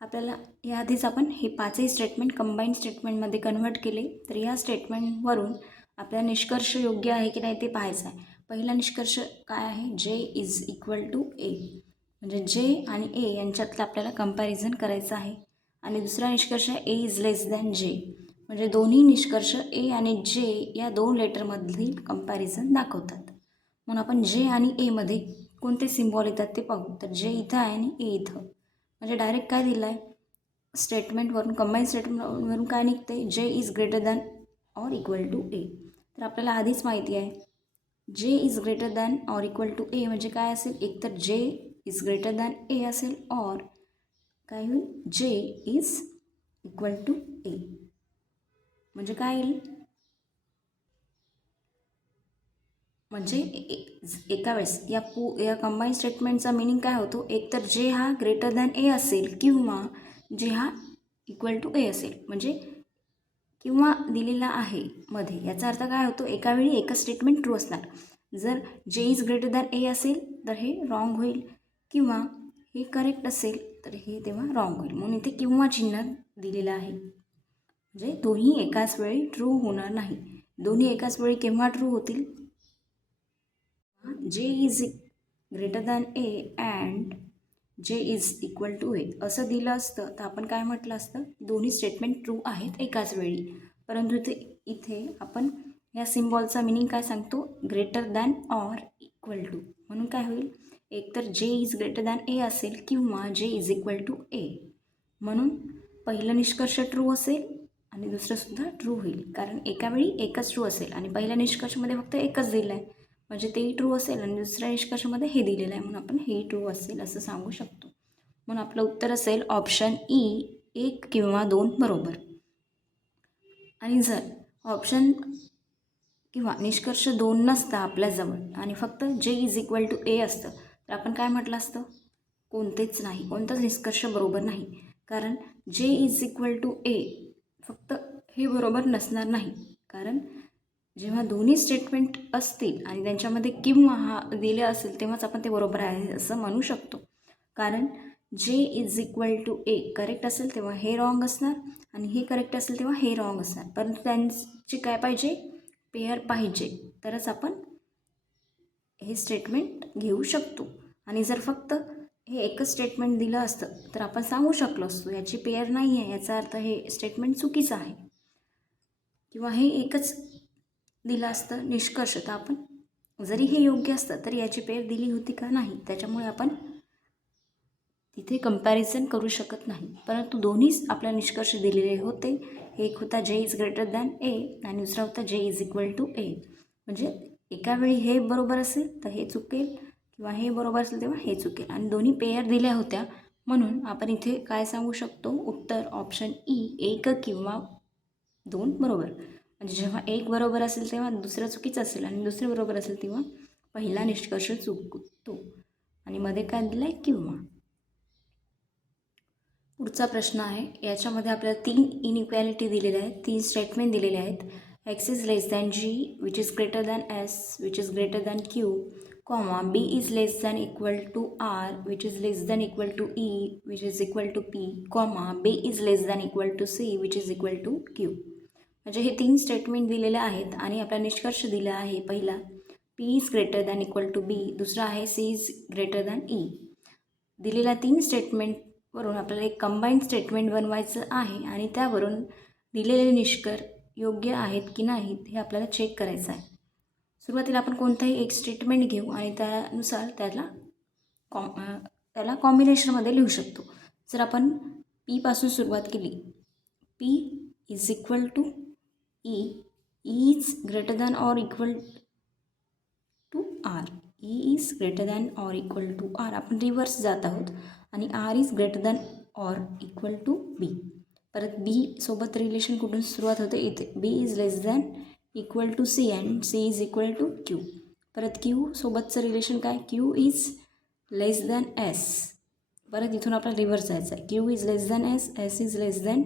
आपल्याला याआधीच आपण हे पाचही स्टेटमेंट कंबाईंड स्टेटमेंटमध्ये कन्व्हर्ट केले, तर या स्टेटमेंटवरून आपल्याला निष्कर्ष योग्य आहे की नाही ते पाहायचं आहे. पहिला निष्कर्ष काय आहे, J is equal to A. म्हणजे जे आणि ए यांच्यातलं आपल्याला कंपॅरिझन करायचं आहे. आणि दुसरा निष्कर्ष ए इज लेस दॅन जे. म्हणजे दोन्ही निष्कर्ष ए आणि जे या दोन लेटरमधील कंपॅरिझन दाखवतात. म्हणून आपण जे आणि एमध्ये कोणते सिम्बॉल येतात ते पाहू. तर जे इथं आहे आणि ए इथं. म्हणजे डायरेक्ट काय दिलं आहे, स्टेटमेंटवरून कंबाईन स्टेटमेंटवरून काय निघते, J is greater than or equal to A. तर आपल्याला आधीच माहिती आहे J is greater than or equal to A म्हणजे काय असेल, एकतर जे इज ग्रेटर दॅन ए असेल, ऑर काय होईल, जे इज इक्वल टू ए. म्हणजे काय येईल, म्हणजे एका वेळेस या कंबाईन स्टेटमेंटचा मिनिंग काय होतो, एकतर जे हा ग्रेटर दॅन ए असेल किंवा जे हा इक्वल टू ए असेल. म्हणजे किंवा दिलेला आहे मध्ये, याचा अर्थ काय होतो, एका वेळी एकच स्टेटमेंट ट्रू असणार. जर जे इज ग्रेटर दॅन ए असेल तर हे रॉंग होईल, किंवा हे करेक्ट असेल तर हे तेव्हा रॉंग होईल. म्हणून इथे किंवा चिन्ह दिलेलं आहे. म्हणजे दोन्ही एकाच वेळी ट्रू होणार नाही. दोन्ही एकाच वेळी केव्हा ट्रू होतील, जे is greater than A and J is equal to ए असं दिलं असतं तर आपण काय म्हटलं असतं, दोन्ही स्टेटमेंट ट्रू आहेत एकाच वेळी. परंतु इथे आपण या सिम्बॉलचा मिनिंग काय सांगतो, greater than or equal to. म्हणून काय होईल, एकतर जे इज ग्रेटर दॅन ए असेल किंवा जे इज इक्वल टू ए. म्हणून पहिलं निष्कर्ष ट्रू असेल आणि दुसरंसुद्धा ट्रू होईल, कारण एका वेळी एकच ट्रू असेल आणि पहिल्या निष्कर्षामध्ये फक्त एकच दिलं आहे. म्हणजे तेही ट्रू असेल आणि दुसऱ्या निष्कर्षामध्ये हे दिलेलं आहे, म्हणून आपण हे ट्रू असेल असं सांगू शकतो. म्हणून आपलं उत्तर असेल ऑप्शन ई, 1 किंवा 2 बरोबर. आणि जर ऑप्शन किंवा निष्कर्ष 2 नसता आपल्याजवळ आणि फक्त जे इज इक्वल टू ए असतं तर आपण काय म्हटलं असतं, कोणतेच नाही, कोणताच निष्कर्ष बरोबर नाही. कारण जे इज इक्वल टू ए फक्त हे बरोबर नसणार नाही. कारण जेव्हा दोन्ही स्टेटमेंट असतील आणि त्यांच्यामध्ये किंवा हा दिले असेल तेव्हाच आपण ते बरोबर आहे असं म्हणू शकतो. कारण J is equal to A correct असेल तेव्हा हे रॉंग असणार आणि हे करेक्ट असेल तेव्हा हे रॉंग असणार. परंतु त्यांची काय पाहिजे, पेअर पाहिजे, तरच आपण हे स्टेटमेंट घेऊ शकतो. आणि जर फक्त हे एकच स्टेटमेंट दिलं असतं तर आपण सांगू शकलो असतो याची पेअर नाही आहे, याचा अर्थ हे स्टेटमेंट चुकीचं आहे. किंवा हे एकच दिलं असतं निष्कर्ष, तर आपण जरी हे योग्य असतं तरी याची पेअर दिली होती का नाही, त्याच्यामुळे आपण तिथे कंपॅरिझन करू शकत नाही. परंतु दोन्हीच आपला निष्कर्ष दिलेले होते. एक होता जे इज ग्रेटर दॅन ए आणि दुसरा होता जे इज इक्वल टू ए. म्हणजे एका वेळी हे बरोबर असेल तर हे चुकेल किंवा हे बरोबर असेल तेव्हा हे चुकेल, आणि दोन्ही पेअर दिल्या होत्या म्हणून आपण इथे काय सांगू शकतो, उत्तर ऑप्शन ई 1 किंवा 2 बरोबर. म्हणजे जेव्हा एक बरोबर असेल तेव्हा दुसरं चुकीचं असेल आणि दुसरं बरोबर असेल तेव्हा पहिला निष्कर्ष चुकतो. आणि मध्ये काय दिलं आहे, किंवा. पुढचा प्रश्न आहे, याच्यामध्ये आपल्याला 3 इनइक्वॅलिटी दिलेल्या आहेत, 3 स्टेटमेंट दिलेले आहेत. X is less than G which is greater than S which is greater than Q, comma B is less than equal to R which is less than equal to E which is equal to P, comma B is less than equal to C which is equal to Q. म्हणजे हे 3 statement दिलेले आहेत आणि आपला निष्कर्ष दिला आहे. पहिला P is greater than equal to B, दुसरा आहे C is greater than E. दिलेल्या 3 स्टेटमेंटवरून आपल्याला एक कंबाईंड स्टेटमेंट बनवायचं आहे आणि त्यावरून दिलेले निष्कर्ष योग्य आहेत की नाहीत हे आपल्याला चेक करायचं आहे. सुरुवातीला आपण कोणताही एक स्टेटमेंट घेऊ आणि त्यानुसार त्याला कॉम्बिनेशनमध्ये लिहू शकतो. जर आपण पीपासून सुरुवात केली, P is equal to E is greater than or equal to R, E is greater than or equal to R, आपण रिव्हर्स जात आहोत, आणि R is greater than or equal to B. परत बी सोबत रिलेशन कुठून सुरुवात होते, इथे B is less than equal to C and C is equal to Q. परत क्यू सोबतचं रिलेशन काय, Q is less than S. परत इथून आपल्याला रिव्हर्स जायचं आहे, Q is less than S, S is less than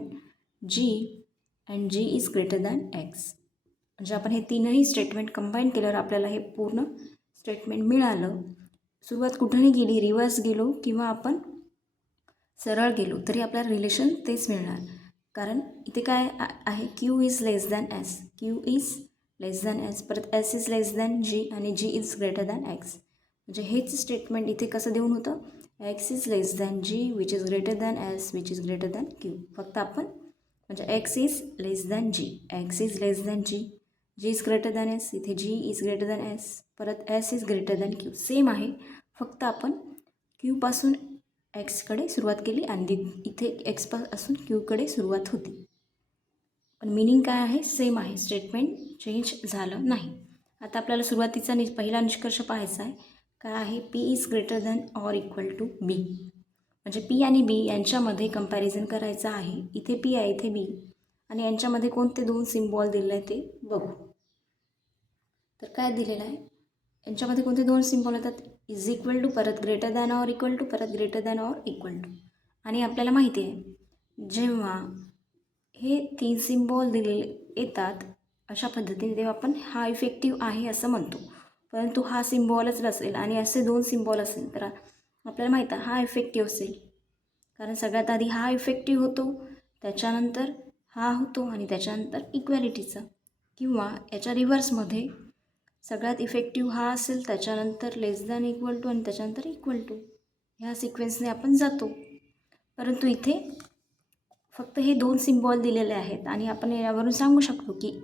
G and G is greater than X. म्हणजे आपण हे 3ही स्टेटमेंट कंबाईन केल्यावर आपल्याला हे पूर्ण स्टेटमेंट मिळालं. सुरुवात कुठूनही गेली, रिव्हर्स गेलो किंवा आपण सरळ गेलो तरी आपल्याला रिलेशन तेच मिळणार. कारण इथे काय आहे, Q is less than S, Q is less than S, परत S is less than G आणि G is greater than X. म्हणजे हेच स्टेटमेंट इथे कसं देऊन होतं, X is less than G which is greater than S which is greater than Q. फक्त आपण म्हणजे X is less than G, X is less than G, G is greater than S, इथे G is greater than S, परत S is greater than Q. Same आहे, फक्त आपण क्यूपासून एक्सकडे सुरुवात केली आणि इथे एक्सपासून क्यूकडे सुरुवात होती. पण मिनिंग काय आहे, सेम आहे, स्टेटमेंट चेंज झालं नाही. आता आपल्याला सुरुवातीचा पहिला निष्कर्ष पाहायचा आहे, काय आहे, P is greater than or equal to B. म्हणजे पी आणि बी यांच्यामध्ये कंपॅरिझन करायचं आहे. इथे पी आहे, इथे बी, आणि यांच्यामध्ये कोणते 2 सिम्बॉल दिले आहे ते बघू. तर काय दिलेलं आहे, यांच्यामध्ये कोणते 2 सिम्बॉल येतात, इज इक्वल टू, परत greater than or equal to, परत greater than or equal to. आणि आपल्याला माहिती आहे जेव्हा हे 3 सिम्बॉल दिलेले येतात अशा पद्धतीने तेव्हा आपण हा इफेक्टिव्ह आहे असं म्हणतो. परंतु हा सिम्बॉलच नसेल आणि असे 2 सिम्बॉल असेल तर आपल्याला माहीत आहे हा इफेक्टिव्ह असेल. कारण सगळ्यात आधी हा इफेक्टिव्ह होतो, त्याच्यानंतर हा होतो आणि त्याच्यानंतर इक्वॅलिटीचा. किंवा याच्या रिव्हर्समध्ये सगळ्यात इफेक्टिव्ह हा असेल, त्याच्यानंतर लेस दॅन इक्वल टू आणि त्याच्यानंतर इक्वल टू, ह्या सिक्वेन्सने आपण जातो. परंतु इथे फक्त हे 2 सिम्बॉल दिलेले आहेत आणि आपण यावरून सांगू शकतो की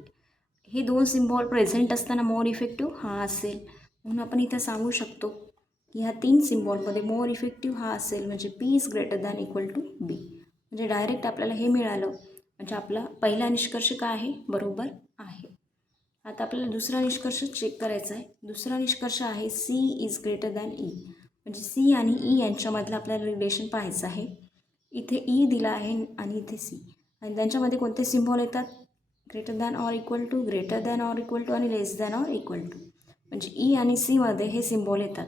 हे 2 सिम्बॉल प्रेझेंट असताना मोर इफेक्टिव्ह हा असेल. म्हणून आपण इथं सांगू शकतो की ह्या 3 सिम्बॉलमध्ये मोर इफेक्टिव्ह हा असेल, म्हणजे P is greater than equal to B. म्हणजे डायरेक्ट आपल्याला हे मिळालं, म्हणजे आपला पहिला निष्कर्ष काय आहे, बरोबर आहे. आता आपल्याला दुसरा निष्कर्ष चेक करायचा आहे. दुसरा निष्कर्ष आहे C is greater than E. म्हणजे सी आणि ई यांच्यामधलं आपल्याला रिलेशन पाहायचं आहे. इथे ई दिला आहे आणि इथे सी, आणि त्यांच्यामध्ये कोणते सिम्बॉल येतात, greater than or equal to, greater than or equal to आणि less than or equal to. म्हणजे ई आणि सीमध्ये हे सिम्बॉल येतात.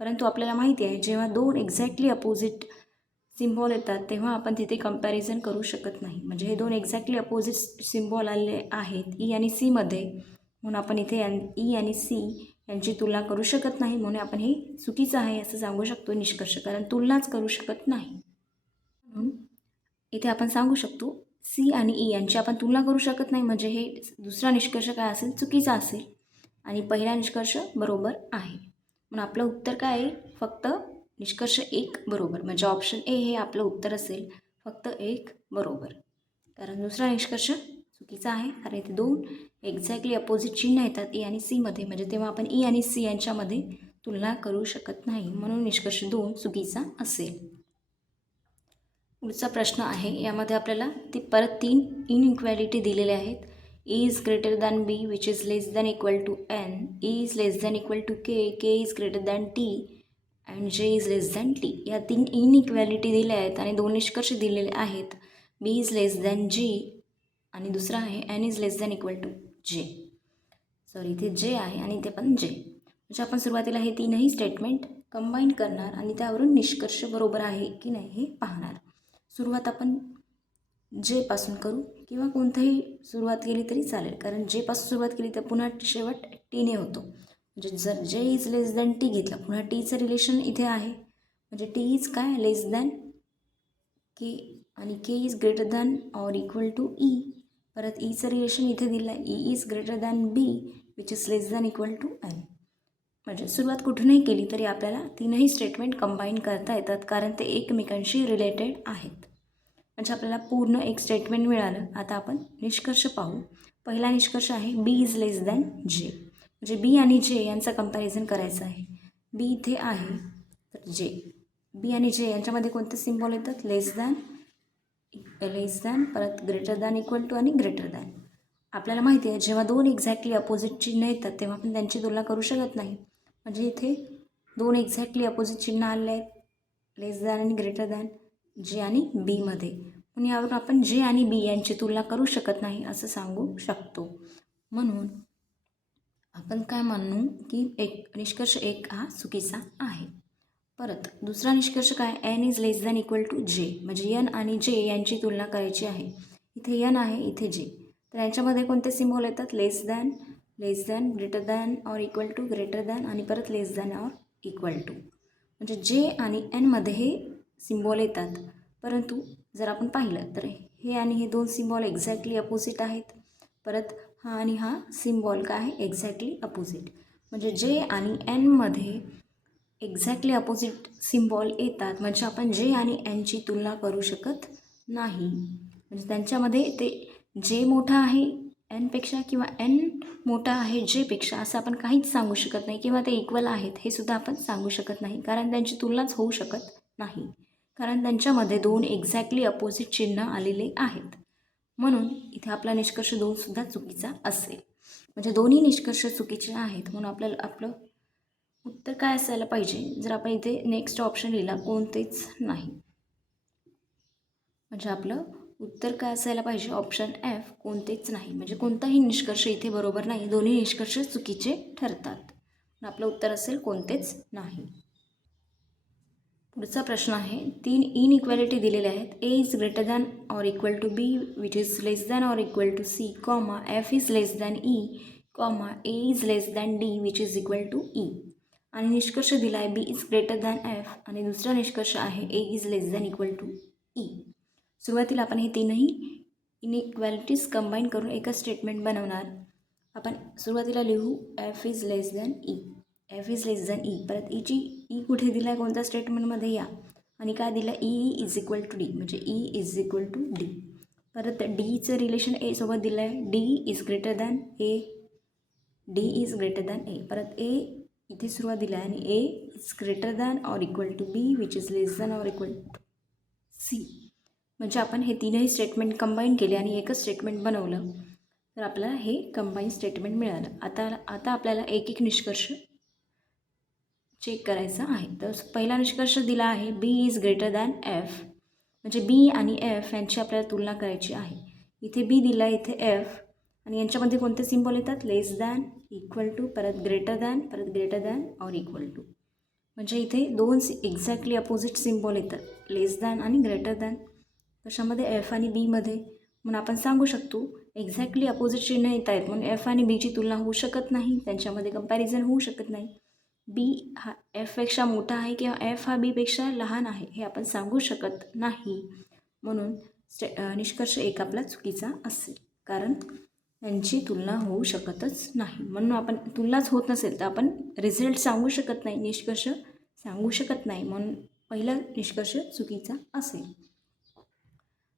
परंतु आपल्याला माहिती आहे जेव्हा 2 एक्झॅक्टली अपोजिट सिम्बॉल येतात तेव्हा आपण तिथे कंपॅरिझन करू शकत नाही. म्हणजे हे 2 एक्झॅक्टली अपोजिट सिम्बॉल आले आहेत ई आणि सीमध्ये, म्हणून आपण इथे ई आणि सी यांची तुलना करू शकत नाही, म्हणून आपण हे चुकीचं आहे असं सांगू शकतो निष्कर्ष, कारण तुलनाच करू शकत नाही. म्हणून इथे आपण सांगू शकतो सी आणि ई यांची आपण तुलना करू शकत नाही, म्हणजे हे दुसरा निष्कर्ष काय असेल, चुकीचा असेल आणि पहिला निष्कर्ष बरोबर आहे. म्हणून आपलं उत्तर काय आहे, फक्त निष्कर्ष 1 बरोबर, म्हणजे ऑप्शन ए हे आपलं उत्तर असेल, फक्त 1 बरोबर. कारण दुसरा निष्कर्ष चुकीचा आहे, कारण इथे 2 एक्झॅक्टली अपोजिट चिन्ह येतात ए आणि सीमध्ये, म्हणजे तेव्हा आपण ई आणि सी यांच्यामध्ये तुलना करू शकत नाही, म्हणून निष्कर्ष 2 चुकीचा असेल. पुढचा प्रश्न आहे, यामध्ये आपल्याला ती परत 3 इनइक्वॅलिटी दिलेल्या आहेत. A is greater than B which is less than equal to N, A is less than equal to K, K is greater than T and J is less than T. या 3 inequality दिल्या आहेत आणि 2 निष्कर्ष दिलेले आहेत. बी is less than G आणि दुसरा आहे N is less than equal to J. Sorry, इथे जे आहे आणि इथे पण जे. म्हणजे आपण सुरुवातीला हे 3ही स्टेटमेंट कंबाईन करणार आणि त्यावरून निष्कर्ष बरोबर आहे की नाही हे पाहणार. सुरुवात आपण जेपासून करू किंवा कोणताही सुरुवात केली तरी चालेल, कारण जेपासून सुरुवात केली तर पुन्हा शेवट टीने होतो. म्हणजे जर जे इज लेस दॅन टी घेतला, पुन्हा टीचं रिलेशन इथे आहे, म्हणजे टी इज काय, लेस दॅन के आणि K is greater than or equal to E. परत ईचं रिलेशन इथे दिलं आहे, E is greater than B which is less than equal to N. म्हणजे सुरुवात कुठूनही केली तरी आपल्याला 3ही स्टेटमेंट कंबाईन करता येतात, कारण ते एकमेकांशी रिलेटेड आहेत. म्हणजे आपल्याला पूर्ण एक स्टेटमेंट मिळालं. आता आपण निष्कर्ष पाहू. पहिला निष्कर्ष आहे बी इज लेस दॅन जे, म्हणजे बी आणि जे यांचं कंपॅरिझन करायचं आहे. बी इथे आहे तर जे, बी आणि जे यांच्यामध्ये कोणते सिम्बॉल येतात, लेस दॅन, परत ग्रेटर दॅन, इक्वल टू आणि ग्रेटर दॅन. आपल्याला माहिती आहे जेव्हा 2 एक्झॅक्टली अपोजिट चिन्ह येतात तेव्हा आपण त्यांची तुलना करू शकत नाही. म्हणजे इथे 2 एक्झॅक्टली अपोजिट चिन्ह आले आहेत, लेस दॅन आणि ग्रेटर दॅन, जे आणि बीमध्ये. म्हणून यावरून आपण जे आणि बी यांची तुलना करू शकत नाही असं सांगू शकतो. म्हणून आपण काय म्हणू की निष्कर्ष 1 हा चुकीचा आहे. परत दुसरा निष्कर्ष काय, N is less than equal to J, म्हणजे एन आणि जे यांची तुलना करायची आहे. इथे एन आहे, इथे जे, तर यांच्यामध्ये कोणते सिम्बॉल येतात, less than, greater than or equal to, greater than आणि परत less than or equal to. म्हणजे जे आणि एनमध्ये हे सिम्बॉल येतात, परंतु जर आपण पाहिलं तर हे आणि हे 2 सिम्बॉल एक्झॅक्टली अपोजिट आहेत. परत हा आणि हा सिम्बॉल काय आहे, एक्झॅक्टली अपोजिट. म्हणजे जे आणि एनमध्ये एक्झॅक्टली अपोजिट सिम्बॉल येतात, म्हणजे आपण जे आणि एनची तुलना करू शकत नाही. म्हणजे त्यांच्यामध्ये ते जे मोठा आहे एनपेक्षा किंवा एन मोठा आहे जेपेक्षा असं आपण काहीच सांगू शकत नाही, किंवा ते इक्वल आहेत हे सुद्धा आपण सांगू शकत नाही, कारण त्यांची तुलनाच होऊ शकत नाही, कारण त्यांच्यामध्ये 2 एक्झॅक्टली अपोजिट चिन्ह आलेले आहेत. म्हणून इथे आपला निष्कर्ष 2 सुद्धा चुकीचा असेल. म्हणजे दोन्ही निष्कर्ष चुकीचे आहेत, म्हणून आपल्याला आपलं उत्तर काय असायला पाहिजे, जर आपण इथे नेक्स्ट ऑप्शन लिहिला कोणतेच नाही, म्हणजे आपलं उत्तर काय असायला पाहिजे, ऑप्शन एफ कोणतेच नाही. म्हणजे कोणताही निष्कर्ष इथे बरोबर नाही, दोन्ही निष्कर्ष चुकीचे ठरतात. आपलं उत्तर असेल कोणतेच नाही. पुढचा प्रश्न आहे, 3 इनइक्वॅलिटी दिलेल्या आहेत. A is greater than or equal to B which is less than or equal to C, comma F is less than E, comma A is less than D which is equal to E. आणि निष्कर्ष दिला आहे B is greater than F आणि दुसरा निष्कर्ष आहे A is less than equal to E. सुरुवातीला आपण हे 3ही इनइक्वॅलिटीज कंबाईन करून एकच स्टेटमेंट बनवणार. आपण सुरुवातीला लिहू F is less than E, F is less than E. परत ई कुठे दिला आहे, कोणत्या स्टेटमेंटमध्ये या, आणि काय दिलं, E is equal to D, म्हणजे E is equal to D. परत डीचं रिलेशन ए सोबत दिलं आहे, D is greater than A, D is greater than A. परत ए इथे सुरुवात दिला आहे आणि A is greater than or equal to B which is less than or equal to C. म्हणजे आपण हे 3ही स्टेटमेंट कंबाईन केले आणि एकच स्टेटमेंट बनवलं, तर आपल्याला हे कंबाईन स्टेटमेंट मिळालं. आता आपल्याला एक एक निष्कर्ष चेक करायचा आहे. तर पहिला निष्कर्ष दिला आहे B is greater than F, म्हणजे बी आणि एफ यांची आपल्याला तुलना करायची आहे. इथे बी दिला आहे, इथे एफ, आणि यांच्यामध्ये कोणते सिम्बॉल येतात, लेस दॅन, इक्वल टू, परत greater than or equal to. म्हणजे इथे 2 एक्झॅक्टली अपोजिट सिम्बॉल येतात, लेस दॅन आणि ग्रेटर दॅन, कशामध्ये, एफ आणि बीमध्ये. म्हणून आपण सांगू शकतो एक्झॅक्टली अपोजिट चिन्ह येत आहेत म्हणून एफ आणि बीची तुलना होऊ शकत नाही, त्यांच्यामध्ये कंपॅरिझन होऊ शकत नाही. बी हा एफपेक्षा मोठा आहे किंवा एफ हा बीपेक्षा लहान आहे हे आपण सांगू शकत नाही. म्हणून निष्कर्ष एक आपला चुकीचा असेल, कारण यांची तुलना होऊ शकतच नाही. म्हणून आपण तुलनाच होत नसेल तर आपण रिझल्ट सांगू शकत नाही, निष्कर्ष सांगू शकत नाही. म्हणून पहिला निष्कर्ष चुकीचा असेल.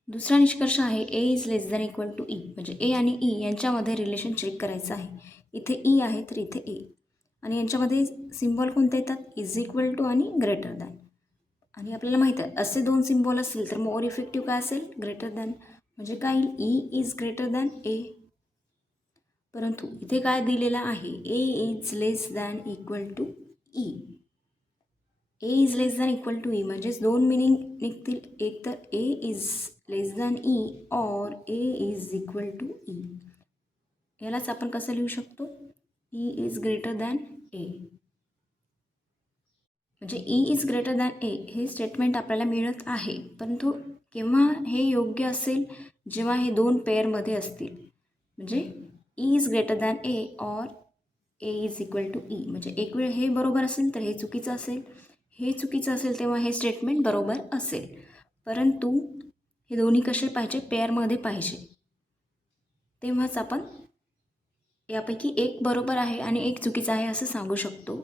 दुसरा निष्कर्ष आहे A is less than equal to E, म्हणजे ए आणि ई यांच्यामध्ये रिलेशन चेक करायचं आहे. इथे ई आहे तर इथे ए, आणि यांच्यामध्ये सिम्बॉल कोणते येतात, इज इक्वल टू आणि ग्रेटर दॅन. आणि आपल्याला माहीत आहे असे दोन सिम्बॉल असतील तर मोर इफेक्टिव्ह काय असेल, ग्रेटर दॅन. म्हणजे काय येईल, E is greater than A. परंतु इथे काय दिलेलं आहे, A is less than equal to E. A is less than equal to E म्हणजेच दोन मिनिंग निघतील, एक तर A is less than E और A is equal to E. यालाच आपण कसं लिहू शकतो, E is greater than A. म्हणजे E is greater than A हे स्टेटमेंट आपल्याला मिळत आहे, परंतु केव्हा हे योग्य असेल, जेव्हा हे दोन पेअरमध्ये असतील. म्हणजे ई इज ग्रेटर दॅन ए और A is equal to E. म्हणजे एक वेळ हे बरोबर असेल तर हे चुकीचं असेल, हे चुकीचं असेल तेव्हा हे स्टेटमेंट बरोबर असेल. परंतु हे दोन्ही कसे पाहिजे, पेअरमध्ये पाहिजे, तेव्हाच आपण यापैकी एक बरोबर आहे आणि एक चुकीचं आहे असं सांगू शकतो.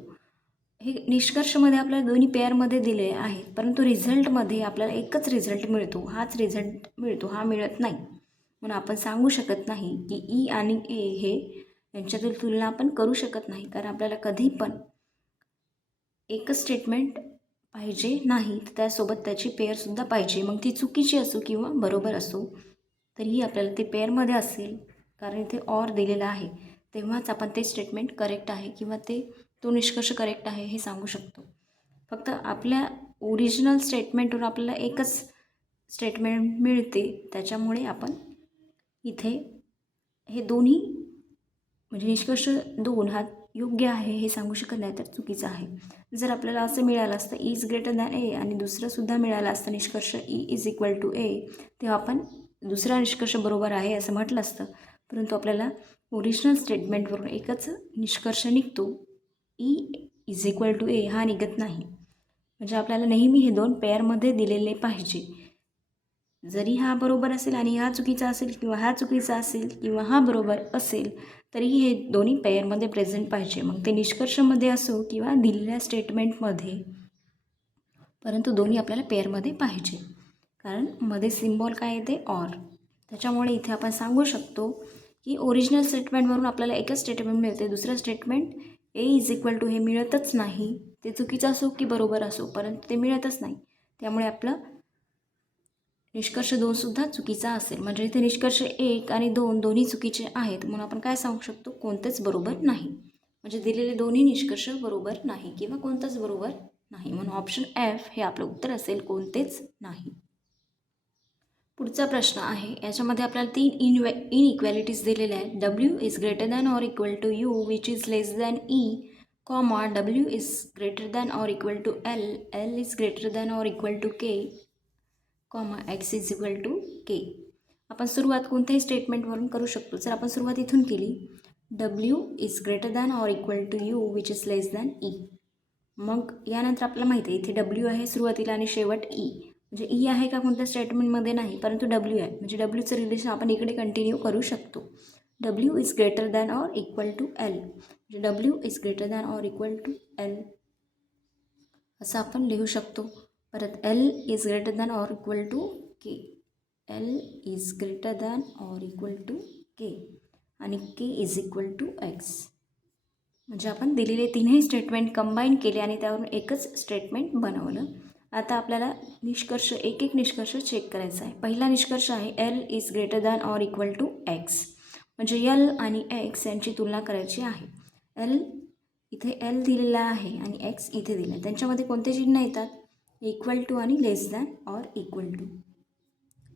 हे निष्कर्षमध्ये आपल्याला दोन्ही पेअरमध्ये दिले आहे, परंतु रिझल्टमध्ये आपल्याला एकच रिझल्ट मिळतो, हाच रिझल्ट मिळतो, हा मिळत नाही. म्हणून आपण सांगू शकत नाही की ई आणि ए हे यांच्यातील तुलना आपण करू शकत नाही, कारण आपल्याला कधी पण एकच स्टेटमेंट पाहिजे नाही, तर त्यासोबत त्याची पेअरसुद्धा पाहिजे. मग ती चुकीची असो किंवा बरोबर असो तरीही आपल्याला ते पेअरमध्ये असेल, कारण इथे ऑर दिलेला आहे, तेव्हाच आपण ते स्टेटमेंट करेक्ट आहे किंवा तो निष्कर्ष करेक्ट आहे हे सांगू शकतो. फक्त आपल्या ओरिजिनल स्टेटमेंटवर आपल्याला एकच स्टेटमेंट मिळते, त्याच्यामुळे आपण इथे हे दोन्ही म्हणजे निष्कर्ष दोन हा योग्य आहे हे सांगू शकत नाही, तर चुकीचं आहे. जर आपल्याला असं मिळालं असतं इज ग्रेटर दॅन ए आणि दुसरंसुद्धा मिळालं असतं निष्कर्ष ई इज इक्वल टू ए, तेव्हा आपण दुसरा निष्कर्ष बरोबर आहे असं म्हटलं असतं. परंतु आपल्याला ओरिजिनल स्टेटमेंटवरून एकच निष्कर्ष निघतो, ई इज इक्वल टू ए हा निघत नाही. म्हणजे आपल्याला नेहमी हे दोन पेअरमध्ये दिलेले पाहिजे. जरी हा बरोबर असेल आणि हा चुकीचा असेल किंवा हा चुकीचा असेल किंवा हा बरोबर असेल तरीही हे दोन्ही पेअरमध्ये प्रेझेंट पाहिजे, मग ते निष्कर्षामध्ये असो किंवा दिलेल्या स्टेटमेंटमध्ये, परंतु दोन्ही आपल्याला पेअरमध्ये पाहिजे. कारण मध्ये सिम्बॉल काय येते, ऑर. त्याच्यामुळे इथे आपण सांगू शकतो की ओरिजिनल स्टेटमेंटवरून आपल्याला एकच स्टेटमेंट मिळते, दुसरं statement A is equal to हे मिळतच नाही. ते चुकीचं असो की बरोबर असो, परंतु ते मिळतच नाही. त्यामुळे आपलं निष्कर्ष दोनसुद्धा चुकीचा असेल. म्हणजे इथे निष्कर्ष एक आणि दोन दोन्ही चुकीचे आहेत, म्हणून आपण काय सांगू शकतो, कोणतेच बरोबर नाही. म्हणजे दिलेले दोन्ही निष्कर्ष बरोबर नाही किंवा कोणतंच बरोबर नाही. म्हणून ऑप्शन एफ हे आपलं उत्तर असेल, कोणतेच नाही. पुढचा प्रश्न आहे, याच्यामध्ये आपल्याला तीन इनइक्वॅलिटीज दिलेल्या आहेत. W is greater than or equal to U which is less than E, comma W is greater than or equal to L, L is greater than or equal to K, comma X is equal to K. आपण सुरुवात कोणत्याही स्टेटमेंटवरून करू शकतो. जर आपण सुरुवात इथून केली, W is greater than or equal to U which is less than E, मग यानंतर आपल्याला माहिती आहे इथे डब्ल्यू आहे सुरुवातीला आणि शेवट ई. म्हणजे ई आहे का कोणत्या स्टेटमेंटमध्ये नाही, परंतु डब्ल्यू आहे. म्हणजे डब्ल्यूचं रिलेशन आपण इकडे कंटिन्यू करू शकतो. W is greater than or equal to L, म्हणजे W is greater than or equal to L असं आपण लिहू शकतो. परत L is greater than or equal to K, L is greater than or equal to K, आणि K is equal to X. म्हणजे आपण दिलेले तीनही स्टेटमेंट कंबाईन केले आणि त्यावरून एकच स्टेटमेंट बनवलं. आता आपल्याला निष्कर्ष एक एक निष्कर्ष चेक करायचा आहे. पहिला निष्कर्ष आहे L is greater than or equal to X, म्हणजे एल आणि एक्स यांची तुलना करायची आहे. एल इथे एल दिलेला आहे आणि एक्स इथे दिला आहे. त्यांच्यामध्ये कोणते चिन्ह येतात, इक्वल टू आणि less than or equal to.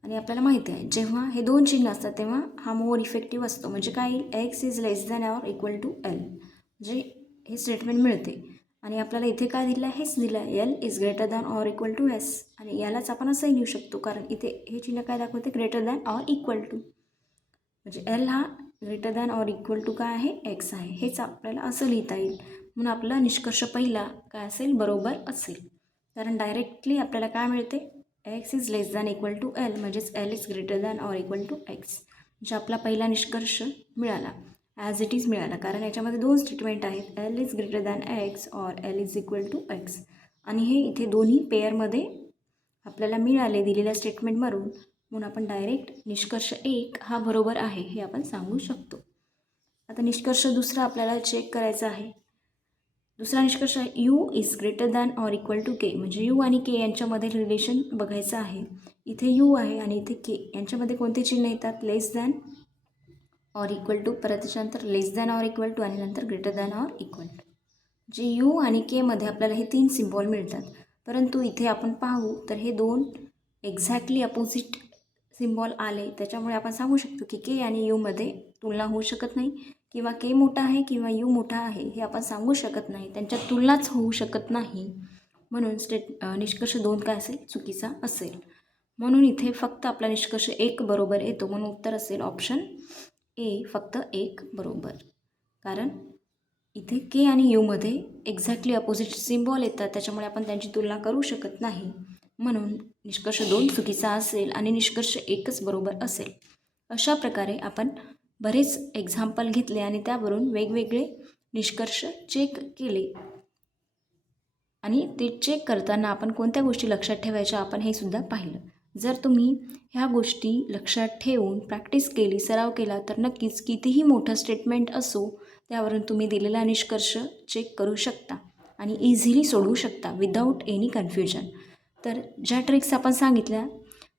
आणि आपल्याला माहिती आहे जेव्हा हे दोन चिन्ह असतात तेव्हा हा मोर इफेक्टिव्ह असतो. म्हणजे काय येईल, X is less than or equal to L, म्हणजे हे स्टेटमेंट मिळते. आणि आपल्याला इथे काय दिलं आहे, हेच दिलं आहे, L is greater than or equal to S. आणि यालाच आपण असंही लिहू शकतो, कारण इथे हे चिन्ह काय दाखवते, greater than or equal to. म्हणजे एल हा greater than or equal to काय आहे, एक्स आहे. हेच आपल्याला असं लिहिता येईल. म्हणून आपला निष्कर्ष पहिला काय असेल, बरोबर असेल. कारण डायरेक्टली आपल्याला काय मिळते, X is less than equal to L, म्हणजेच L is greater than or equal to X. म्हणजे आपला पहिला निष्कर्ष मिळाला, ॲज इट इज मिळाला. कारण याच्यामध्ये दोन स्टेटमेंट आहेत, L is greater than X or L is equal to X. आणि हे इथे दोन्ही पेअरमध्ये आपल्याला मिळाले दिलेल्या स्टेटमेंटवरून. म्हणून आपण डायरेक्ट निष्कर्ष 1 हा बरोबर आहे हे आपण सांगू शकतो. आता निष्कर्ष दुसरा आपल्याला चेक करायचा आहे. दुसरा निष्कर्ष U is greater than or equal to K, म्हणजे यू आणि के यांच्यामध्ये रिलेशन बघायचं आहे. इथे यू आहे आणि इथे के, यांच्यामध्ये कोणते चिन्ह येतात, less than or equal to, परत त्याच्यानंतर less than or equal to आणि नंतर greater than or equal to. जे यू आणि केमध्ये आपल्याला हे 3 सिम्बॉल मिळतात. परंतु इथे आपण पाहू तर हे दोन एक्झॅक्टली अपोजिट सिम्बॉल आले. त्याच्यामुळे आपण सांगू शकतो की के आणि यूमध्ये तुलना होऊ शकत नाही, किंवा के मोठा आहे किंवा यू मोठा आहे हे आपण सांगू शकत नाही, त्यांच्यात तुलनाच होऊ शकत नाही. म्हणून निष्कर्ष 2 काय असेल, चुकीचा असेल. म्हणून इथे फक्त आपला निष्कर्ष 1 बरोबर येतो. म्हणून उत्तर असेल ऑप्शन ए, फक्त 1 बरोबर. कारण इथे के आणि यूमध्ये एक्झॅक्टली अपोजिट सिम्बॉल येतात, त्याच्यामुळे आपण त्यांची तुलना करू शकत नाही. म्हणून निष्कर्ष 2 चुकीचा असेल आणि निष्कर्ष 1च बरोबर असेल. अशा प्रकारे आपण बरेच एक्झाम्पल घेतले आणि त्यावरून वेगवेगळे निष्कर्ष चेक केले. आणि ते चेक करताना आपण कोणत्या गोष्टी लक्षात ठेवायच्या आपण हे सुद्धा पाहिलं. जर तुम्ही ह्या गोष्टी लक्षात ठेवून प्रॅक्टिस केली, सराव केला, तर नक्कीच कितीही मोठं स्टेटमेंट असो त्यावरून तुम्ही दिलेला निष्कर्ष चेक करू शकता आणि इझिली सोडवू शकता विदाऊट एनी कन्फ्युजन. तर ज्या ट्रिक्स आपण सांगितल्या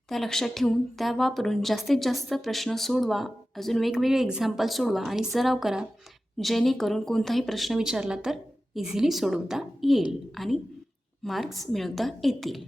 त्या लक्षात ठेवून त्या वापरून जास्तीत जास्त प्रश्न सोडवा, अजून वेगवेगळे एक्झाम्पल सोडवा आणि सराव करा, जेणेकरून कोणताही प्रश्न विचारला तर इझिली सोडवता येईल आणि मार्क्स मिळवता येतील.